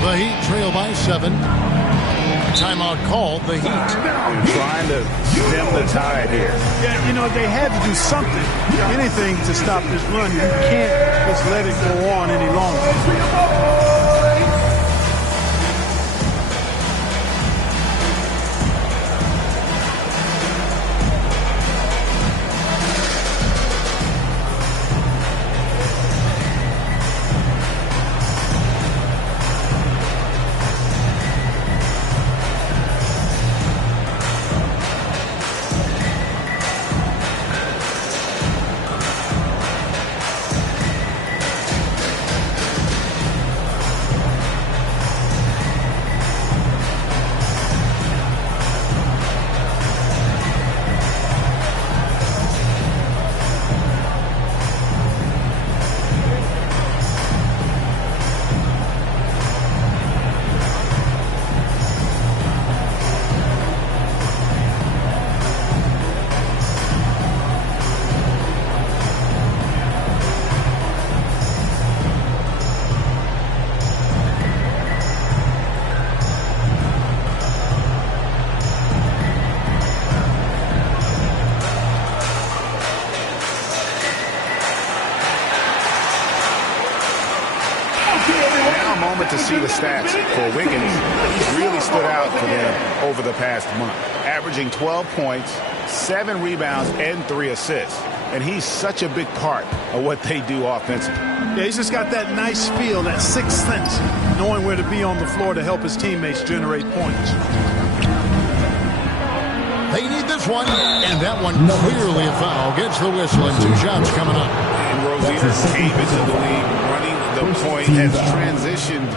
The Heat trail by 7. Timeout called. The Heat trying to stem the tide here. Yeah, you know, they had to do something, anything to stop this run. You can't just let it go on any longer. To see the stats for Wiggins. He's really stood out for them over the past month, averaging 12 points, 7 rebounds, and 3 assists. And he's such a big part of what they do offensively. Yeah, he's just got that nice feel, that sixth sense, knowing where to be on the floor to help his teammates generate points. They need this one, and that one clearly a foul. Gets the whistle, and 2 shots coming up. And Rozier came into the league running the point, has transitioned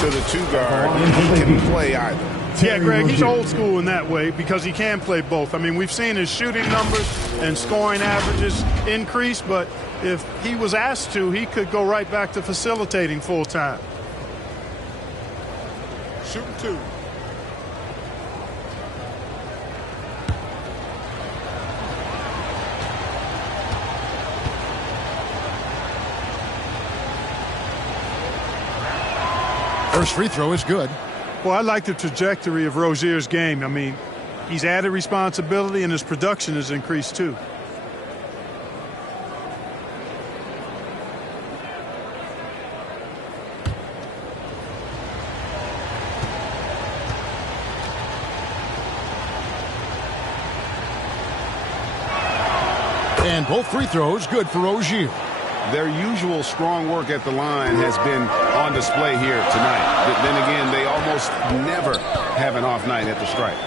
to the 2-guard, and he can play either. Yeah, Greg, he's old school in that way because he can play both. I mean, we've seen his shooting numbers and scoring averages increase, but if he was asked to, he could go right back to facilitating full time. Shooting 2. First free throw is good. Well, I like the trajectory of Rozier's game. I mean, he's added responsibility and his production has increased too. And both free throws good for Rozier. Their usual strong work at the line has been on display here tonight. But then again, they almost never have an off night at the stripe.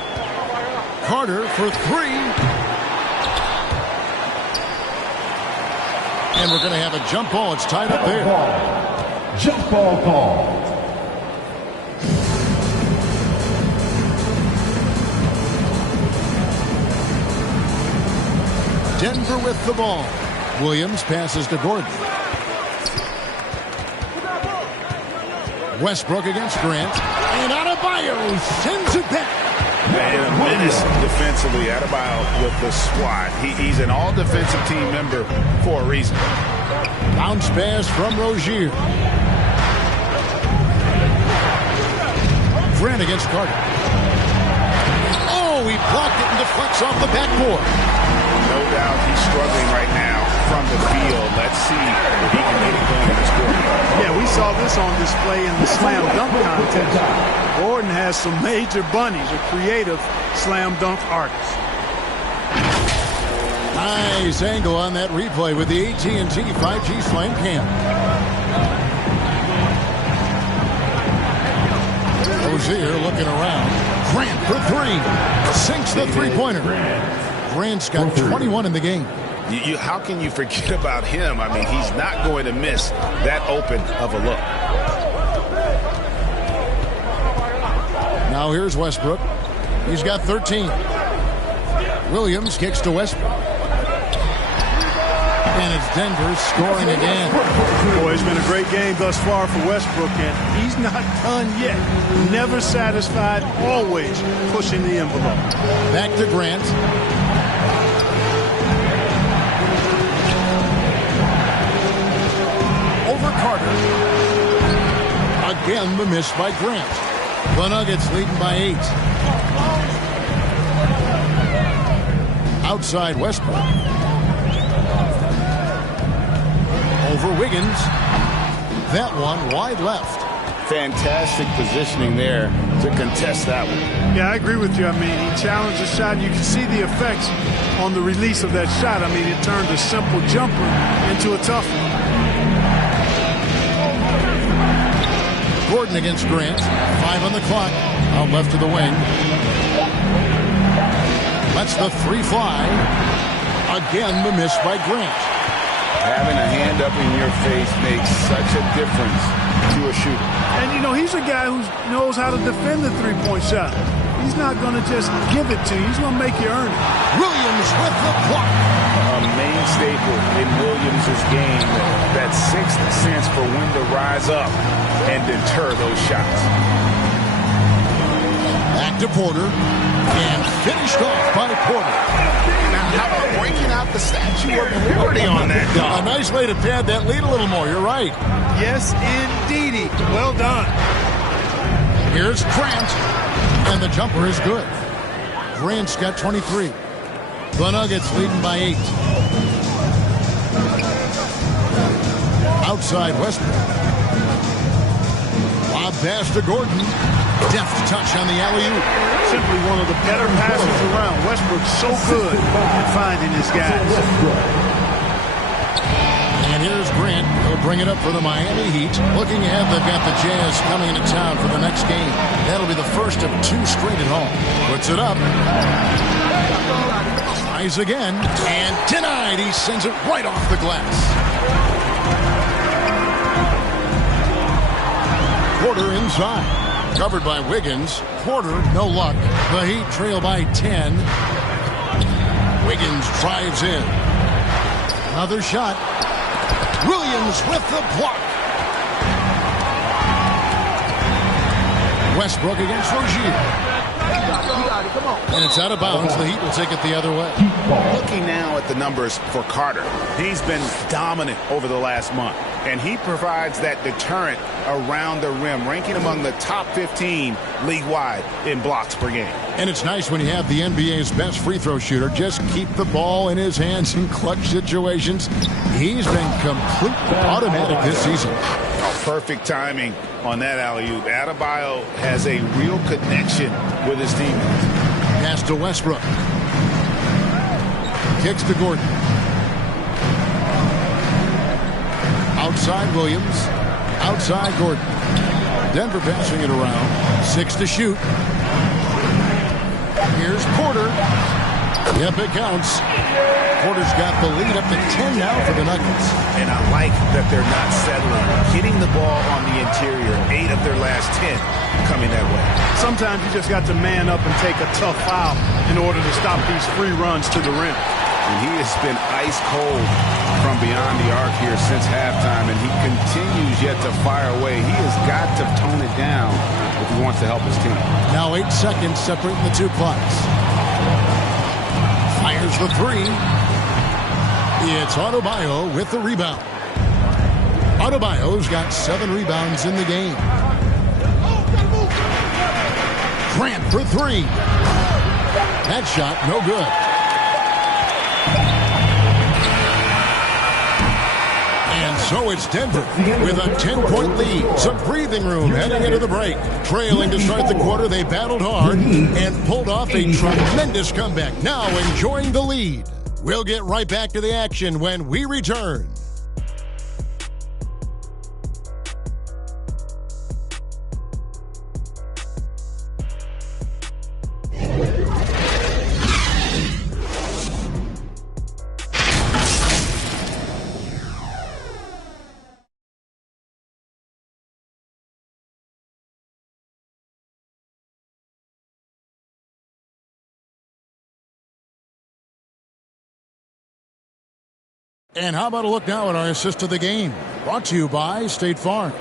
Carter for three. And we're going to have a jump ball. It's tied up there. Jump ball call. Denver with the ball. Williams passes to Gordon. Westbrook against Grant. And Adebayo sends it back. Man, a menace defensively. Adebayo with the swat. He's an all-defensive team member for a reason. Bounce pass from Rozier. Grant against Carter. Oh, he blocked it and deflects off the backboard. No doubt he's struggling right now from the field. Let's see if he can get it going in this quarter. Yeah, we saw this on display in the slam dunk contest. Gordon has some major bunnies, a creative slam dunk artist. Nice angle on that replay with the AT&T 5G Slam Cam. Rozier looking around. Grant for three. Sinks the three-pointer. Grant's got 21 in the game. How can you forget about him? I mean, he's not going to miss that open of a look. Now here's Westbrook. He's got 13. Williams kicks to Westbrook. And it's Denver scoring again. Boy, it's been a great game thus far for Westbrook, and he's not done yet. Never satisfied, always pushing the envelope. Back to Grant. Over Carter. Again, the miss by Grant. The Nuggets leading by 8. Outside Westbrook. Over Wiggins. That one wide left. Fantastic positioning there to contest that one. Yeah, I agree with you. I mean, he challenged the shot. You can see the effects on the release of that shot. I mean, it turned a simple jumper into a tough one. Gordon against Grant. 5 on the clock. Out left to the wing. Lets the three fly. Again, the miss by Grant. Having a hand up in your face makes such a difference to a shooter. And, you know, he's a guy who knows how to defend the three-point shot. He's not going to just give it to you. He's going to make you earn it. Williams with the block. A main staple in Williams' game, that sixth sense for when to rise up and deter those shots. Back to Porter. And finished off by Porter. Now, how about breaking out the Statue of Liberty on that dunk? A nice way to pad that lead a little more. You're right. Yes, indeedy. Well done. Here's Grant. And the jumper is good. Grant's got 23. The Nuggets leading by 8. Outside Westbrook. Lob pass to Gordon. Deft touch on the alley-oop. Simply one of the better passers around. Westbrook's so good at finding his guys. And here's Grant. He'll bring it up for the Miami Heat. Looking ahead, they've got the Jazz coming into town for the next game. That'll be the first of 2 straight at home. Puts it up. Tries again. And denied. He sends it right off the glass. Porter inside. Covered by Wiggins. Porter, no luck. The Heat trail by 10. Wiggins drives in. Another shot. Williams with the block. Westbrook against Rozier. You got it. Come on. And it's out of bounds. The Heat will take it the other way. Looking now at the numbers for Carter, he's been dominant over the last month, and he provides that deterrent around the rim, ranking among the top 15 league-wide in blocks per game. And it's nice when you have the NBA's best free throw shooter just keep the ball in his hands in clutch situations. He's been completely automatic this season. Perfect timing on that alley-oop. Adebayo has a real connection with his teammates. Pass to Westbrook. Kicks to Gordon. Outside Williams. Outside Gordon. Denver passing it around. 6 to shoot. Here's Porter. Yep, it counts. Porter's got the lead up to 10 now for the Nuggets. And I like that they're not settling. Hitting the ball on the interior. 8 of their last 10 coming that way. Sometimes you just got to man up and take a tough foul in order to stop these free runs to the rim. And he has been ice cold from beyond the arc here since halftime, and he continues yet to fire away. He has got to tone it down if he wants to help his team. Now 8 seconds separating the two clocks. Fires the three. It's Adebayo with the rebound. Adebayo's got 7 rebounds in the game. Grant for 3. That shot, no good. And so it's Denver with a 10-point lead. Some breathing room heading into the break. Trailing to start the quarter, they battled hard and pulled off a tremendous comeback. Now enjoying the lead. We'll get right back to the action when we return. And how about a look now at our assist of the game? Brought to you by State Farm.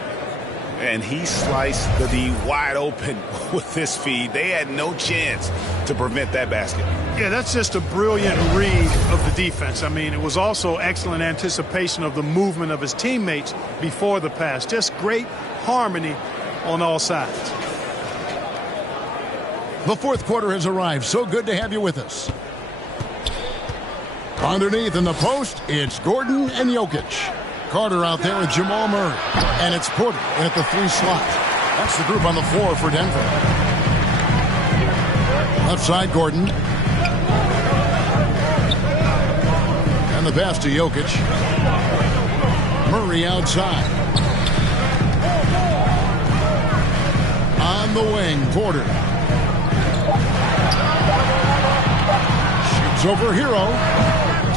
And he sliced the D wide open with this feed. They had no chance to prevent that basket. Yeah, that's just a brilliant read of the defense. I mean, it was also excellent anticipation of the movement of his teammates before the pass. Just great harmony on all sides. The fourth quarter has arrived. So good to have you with us. Underneath in the post, it's Gordon and Jokic. Carter out there with Jamal Murray. And it's Porter at the 3 slot. That's the group on the floor for Denver. Left side, Gordon. And the pass to Jokic. Murray outside. On the wing, Porter. Shoots over Hero.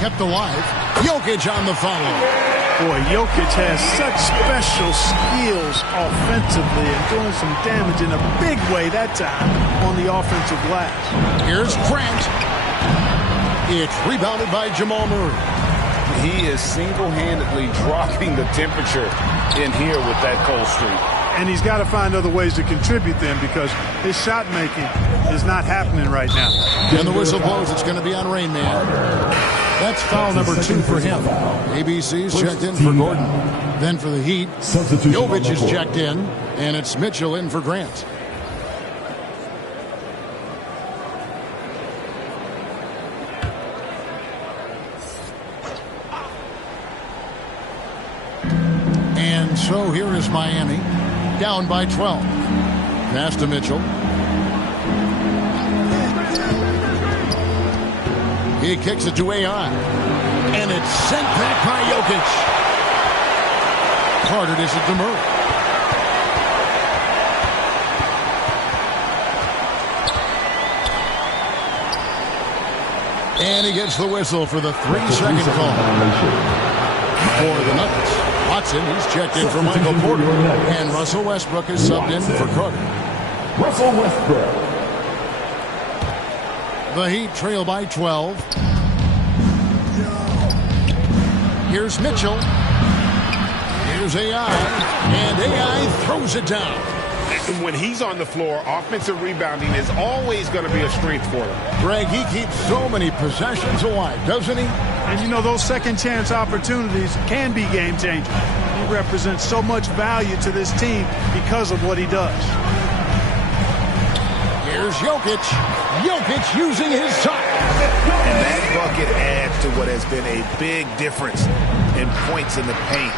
Kept alive. Jokic on the follow. Boy, Jokic has such special skills offensively and doing some damage in a big way that time on the offensive glass. Here's Grant. It's rebounded by Jamal Murray. He is single-handedly dropping the temperature in here with that cold streak. And he's got to find other ways to contribute then because his shot making is not happening right now. And the whistle blows. It's going to be on Rain Man. That's foul number 2 for him. ABC's checked in for Gordon. Then for the Heat, Jovic is checked in, and it's Mitchell in for Grant. And so here is Miami, down by 12. Pass to Mitchell. He kicks it to AI. And it's sent back by Jokic. Carter dishes it to Murray. And he gets the whistle for the 3-second call. For the Nuggets. Watson, he's checked in for Michael Porter. And Russell Westbrook is subbed in for Carter. Russell Westbrook. The Heat trail by 12. Here's Mitchell. Here's AI. And AI throws it down. And when he's on the floor, offensive rebounding is always going to be a strength for them. Greg, he keeps so many possessions alive, doesn't he? And you know, those second chance opportunities can be game changers. He represents so much value to this team because of what he does. Here's Jokic. Jokic using his time. And that bucket adds to what has been a big difference in points in the paint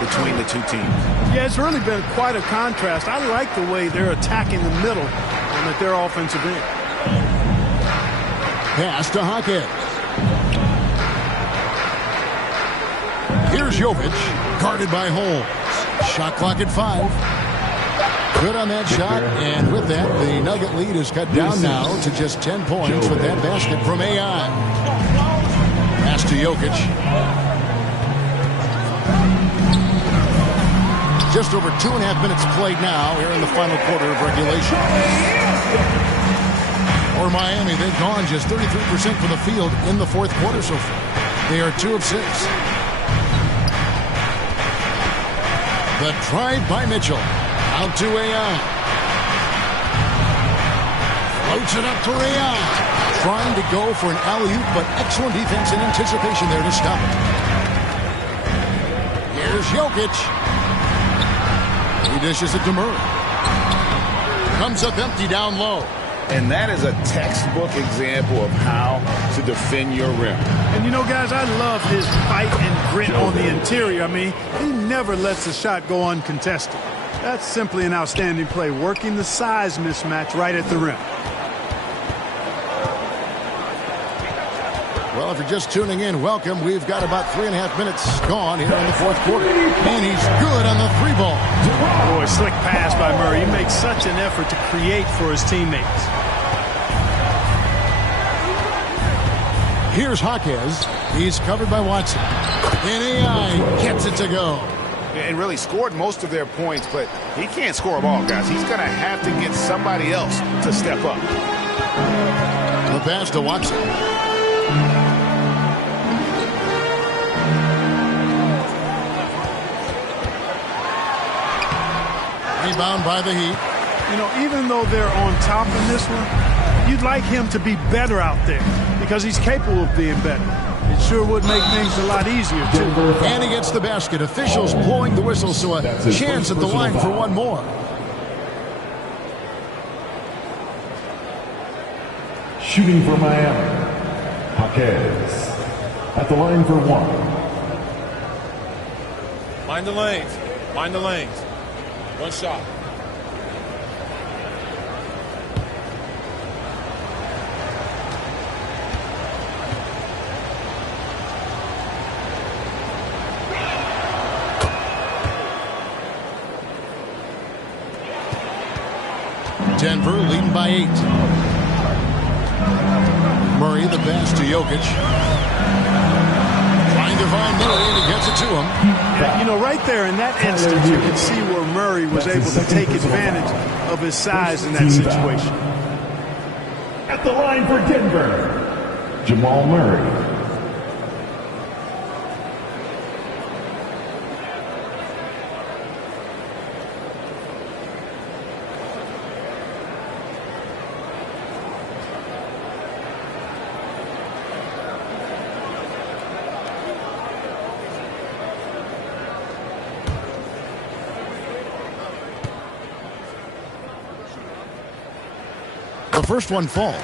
between the two teams. Yeah, it's really been quite a contrast. I like the way they're attacking the middle and at their offensive end. Pass to Jaquez. Here's Jovic, guarded by Holmes. Shot clock at 5. Good on that shot, and with that, the Nugget lead is cut down now to just 10 points with that basket from AI. Pass to Jokic. Just over 2.5 minutes played now here in the final quarter of regulation. For Miami, they've gone just 33% from the field in the fourth quarter so far. They are 2 of 6. The drive by Mitchell. Out to AI. Floats it up to AI. Trying to go for an alley-oop, but excellent defense and anticipation there to stop it. Here's Jokic. He dishes it to Murray. Comes up empty down low. And that is a textbook example of how to defend your rim. And you know, guys, I love his fight and grit on the interior. I mean, he never lets a shot go uncontested. That's simply an outstanding play, working the size mismatch right at the rim. Well, if you're just tuning in, welcome. We've got about 3.5 minutes gone here in the fourth quarter. And he's good on the 3-ball. Boy, slick pass by Murray. He makes such an effort to create for his teammates. Here's Jaquez. He's covered by Watson. And AI gets it to go. And really scored most of their points, but he can't score them all, guys. He's going to have to get somebody else to step up. The pass to Watson. Rebound by the Heat. You know, even though they're on top in this one, you'd like him to be better out there because he's capable of being better. It sure would make things a lot easier, too. And he gets the basket. Officials blowing the whistle, so a chance at the line for one more. Shooting for Miami, Jaquez. At the line for 1. Mind the lanes. Mind the lanes. One shot. Denver leading by 8. Murray the pass to Jokic. Trying to find Murray, and he gets it to him. Yeah, you know, right there in that instance, you can see where Murray was able to take advantage of his size in that situation. At the line for Denver, Jamal Murray. The first one falls.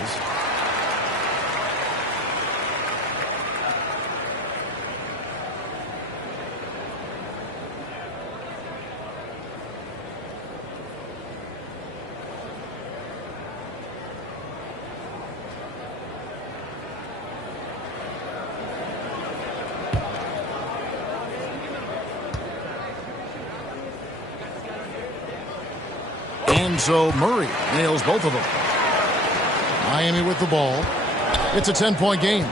And so Murray nails both of them. Miami with the ball. It's a 10-point game.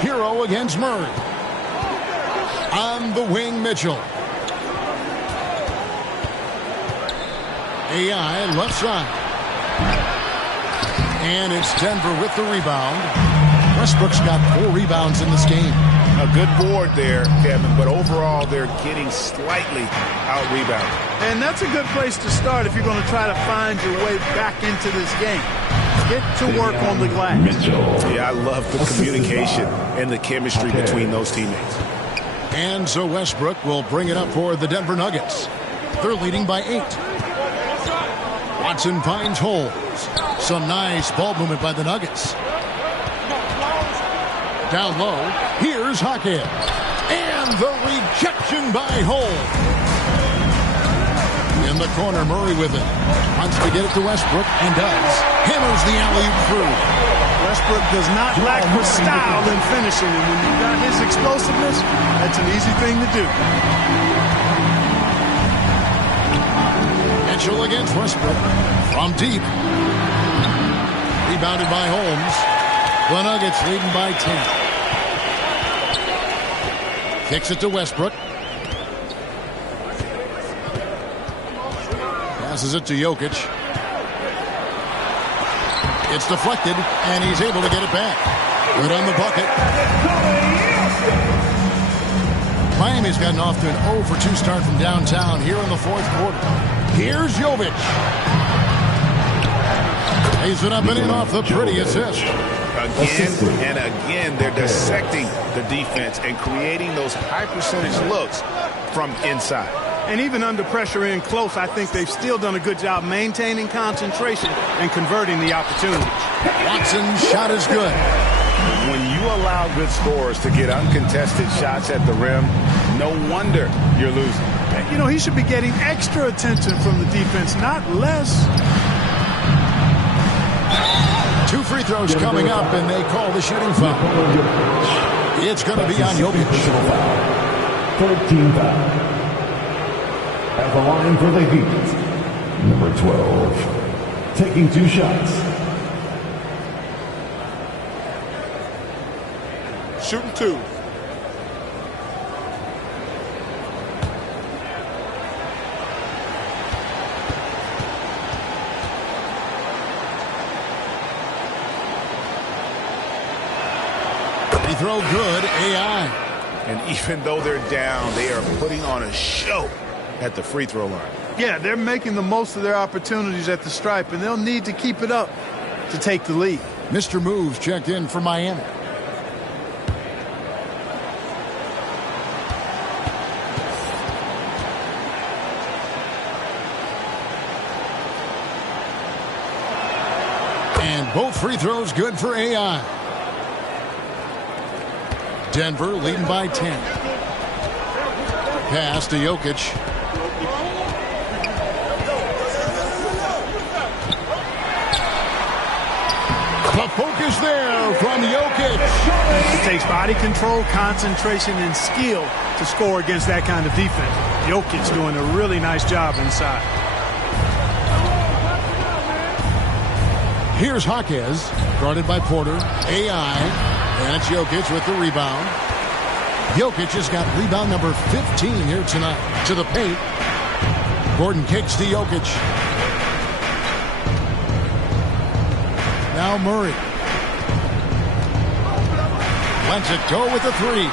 Hero against Murray. On the wing, Mitchell. AI left side. And it's Denver with the rebound. Westbrook's got 4 rebounds in this game. A good board there, Kevin, but overall they're getting slightly out-rebounded. And that's a good place to start if you're going to try to find your way back into this game. Get to work on the glass. Yeah, I love the communication and the chemistry between those teammates. And so Westbrook will bring it up for the Denver Nuggets. They're leading by 8. Watson finds holes. Some nice ball movement by the Nuggets. Down low, here's Hackett. And the rejection by Hole. In the corner, Murray with it. Wants to get it to Westbrook, and does. Hammers the alley-oop through. Westbrook does not lack for style in finishing, and when you've got his explosiveness, that's an easy thing to do. Mitchell against Westbrook. From deep. Rebounded by Holmes. The Nuggets leading by 10. Kicks it to Westbrook. Passes it to Jokic. It's deflected, and he's able to get it back. Good on the bucket. Miami's gotten off to an 0 for 2 start from downtown here in the fourth quarter. Here's Jovic. Lays it up and in off the pretty assist. Again and again, they're dissecting the defense and creating those high percentage looks from inside. And even under pressure in close, I think they've still done a good job maintaining concentration and converting the opportunities. Watson's shot is good. When you allow good scorers to get uncontested shots at the rim, no wonder you're losing. You know, he should be getting extra attention from the defense, not less. 2 free throws coming up, and they call the shooting foul. It's going to be on Jokic. 13 foul. At the line for the Heat, number 12, taking 2 shots. Shooting 2. Free throw good, AI. And even though they're down, they are putting on a show at the free throw line. Yeah, they're making the most of their opportunities at the stripe, and they'll need to keep it up to take the lead. Mr. Moves checked in for Miami. And both free throws good for AI. Denver leading by 10. Pass to Jokic. The focus there from Jokic. It takes body control, concentration, and skill to score against that kind of defense. Jokic doing a really nice job inside. Here's Jaquez, guarded by Porter. AI, and it's Jokic with the rebound. Jokic has got rebound number 15 here tonight. To the paint. Gordon kicks to Jokic. Now Murray. Lets it go with the 3.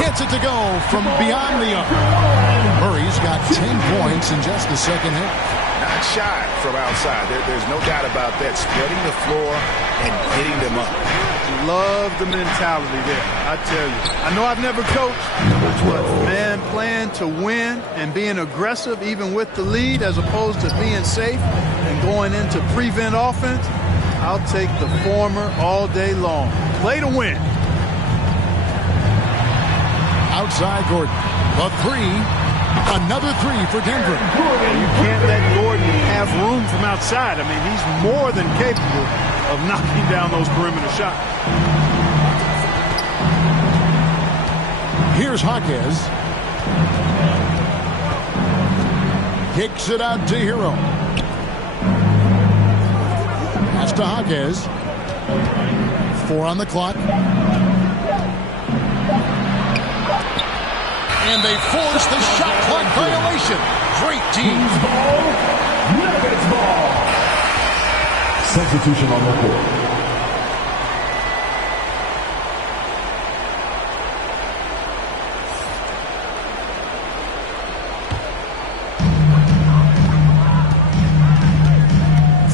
Gets it to go from beyond the arc. Murray's got 10 points in just the second half. Not shy from outside. There's no doubt about that. Spreading the floor and hitting them up. Love the mentality there, I tell you. I know I've never coached, but man, playing to win and being aggressive even with the lead as opposed to being safe and going into prevent offense, I'll take the former all day long. Play to win. Outside Gordon. The 3. Another 3 for Denver. And you can't let Gordon have room from outside. I mean, he's more than capable of knocking down those perimeter shots. Here's Jaquez. Kicks it out to Hero. Pass to Jaquez. 4 on the clock. And they force the shot clock violation. Great team. Nuggets ball. Substitution on the court.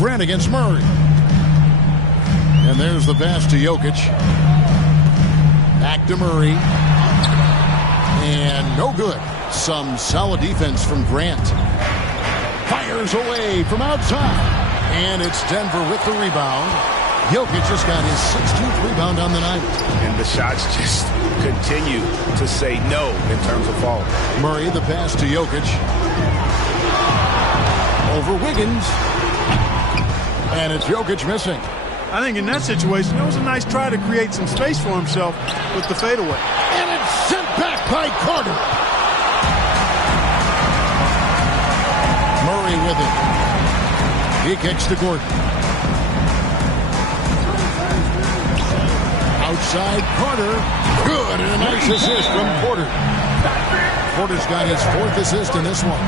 Grant against Murray. And there's the pass to Jokic. Back to Murray. And no good. Some solid defense from Grant. Fires away from outside. And it's Denver with the rebound. Jokic just got his 16th rebound on the night. And the shots just continue to say no in terms of falling. Murray, the pass to Jokic. Over Wiggins. And it's Jokic missing. I think in that situation, it was a nice try to create some space for himself with the fadeaway. And it's sent back by Carter. Murray with it. He kicks to Gordon. Outside Carter. Good, and a nice assist from Porter. Porter's got his 4th assist in this one.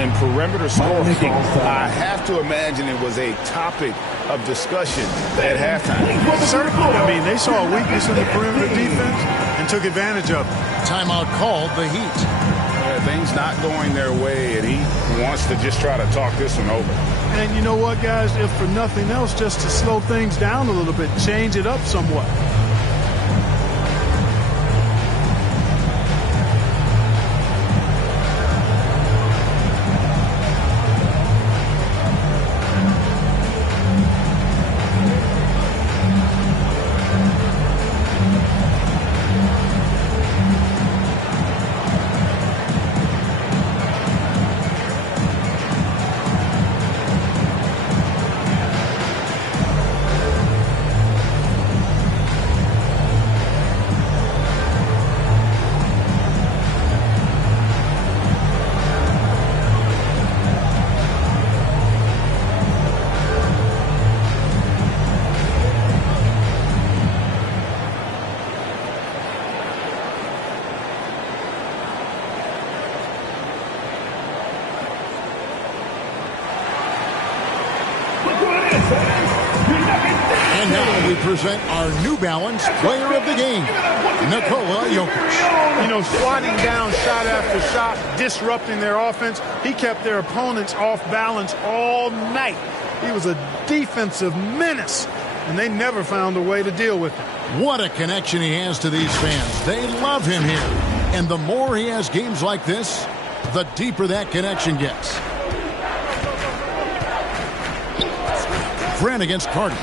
And perimeter scoring, I have to imagine it was a topic of discussion at halftime. Certainly. I mean, they saw a weakness in the perimeter defense and took advantage of it. Timeout called, the Heat. Things not going their way, and he wants to just try to talk this one over. And you know what, guys? If for nothing else, just to slow things down a little bit, change it up somewhat. And now we present our New Balance player of the game, Nikola Jokic. You know, swatting down shot after shot, disrupting their offense. He kept their opponents off balance all night. He was a defensive menace, and they never found a way to deal with him. What a connection he has to these fans. They love him here. And the more he has games like this, the deeper that connection gets. Grant against Carter.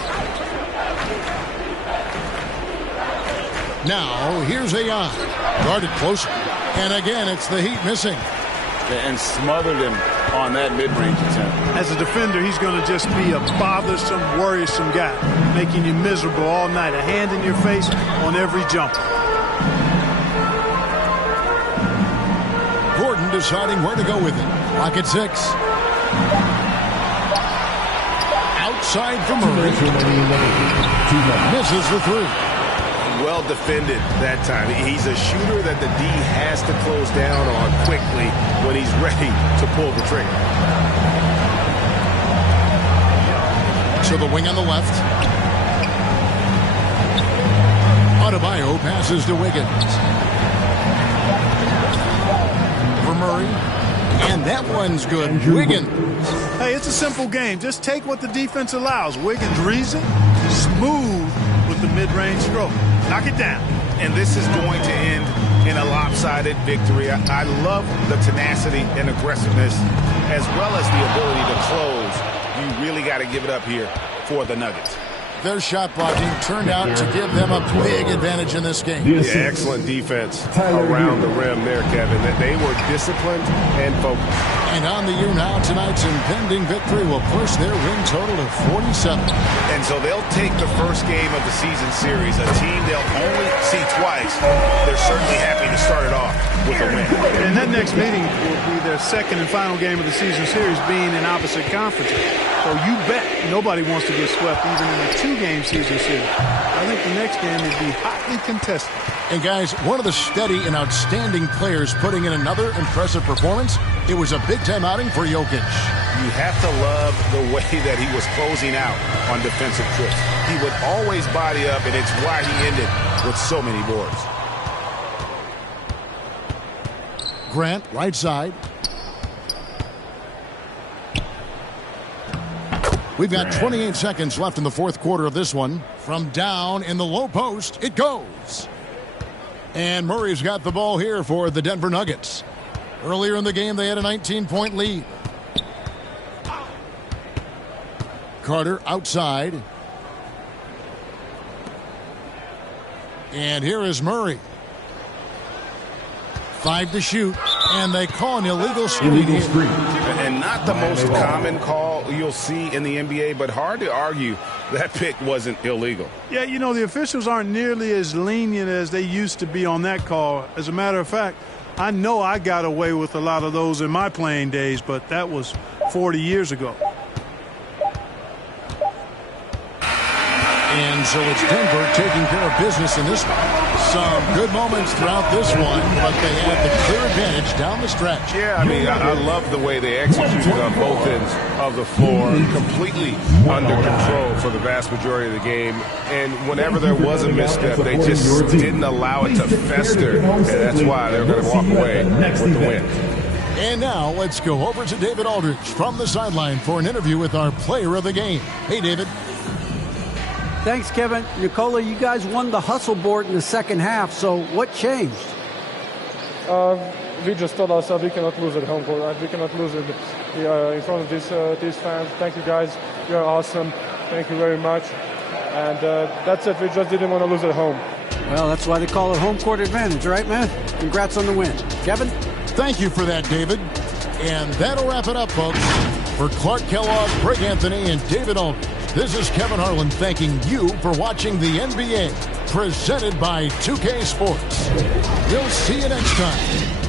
Now, here's Ayan. Guarded closer. And again, it's the Heat missing. And smothered him on that mid-range attempt. As a defender, he's going to just be a bothersome, worrisome guy, making you miserable all night. A hand in your face on every jump. Gordon deciding where to go with it. Clock at 6. Outside for Murray. Misses the 3. Well defended that time. He's a shooter that the D has to close down on quickly when he's ready to pull the trigger. To the wing on the left. Adebayo passes to Wiggins. For Murray. And that one's good. Wiggins. Hey, it's a simple game. Just take what the defense allows. Wiggins reads it. Smooth with the mid-range stroke. Knock it down. And this is going to end in a lopsided victory. I love the tenacity and aggressiveness as well as the ability to close. You really got to give it up here for the Nuggets. Their shot blocking turned out to give them a big advantage in this game. Yeah, excellent defense around the rim there, Kevin. They were disciplined and focused. And on the year now, tonight's impending victory will push their win total to 47. And so they'll take the first game of the season series, a team they'll only see twice. They're certainly happy to start it off with a win. And that next meeting will be their second and final game of the season series, being in opposite conferences. So you bet nobody wants to get swept even in a 2-game season series. I think the next game would be hotly contested. And guys, one of the steady and outstanding players putting in another impressive performance. It was a big-time outing for Jokic. You have to love the way that he was closing out on defensive trips. He would always body up, and it's why he ended with so many boards. Grant, right side. We've got 28 seconds left in the fourth quarter of this one. From down in the low post, it goes. And Murray's got the ball here for the Denver Nuggets. Earlier in the game, they had a 19-point lead. Carter outside. And here is Murray. 5 to shoot, and they call an illegal screen. And not the most common call you'll see in the NBA, but hard to argue that pick wasn't illegal. Yeah, you know, the officials aren't nearly as lenient as they used to be on that call. As a matter of fact, I know I got away with a lot of those in my playing days, but that was 40 years ago. And so it's Denver taking care of business in this one. Some good moments throughout this one, but they had the clear advantage down the stretch. Yeah, I mean, I love the way they executed on both ends of the floor, completely under control for the vast majority of the game. And whenever there was a misstep, they just didn't allow it to fester, and that's why they're going to walk away with the win. And now let's go over to David Aldridge from the sideline for an interview with our player of the game. Hey, David. Thanks, Kevin. Nikola, you guys won the hustle board in the second half, so what changed? We just told ourselves we cannot lose at home. We cannot lose in front of these fans. Thank you, guys. You're awesome. Thank you very much. And that's it. We just didn't want to lose at home. Well, that's why they call it home court advantage, right, man? Congrats on the win. Kevin? Thank you for that, David. And that'll wrap it up, folks. For Clark Kellogg, Greg Anthony, and David Aldridge, this is Kevin Harlan thanking you for watching the NBA, presented by 2K Sports. We'll see you next time.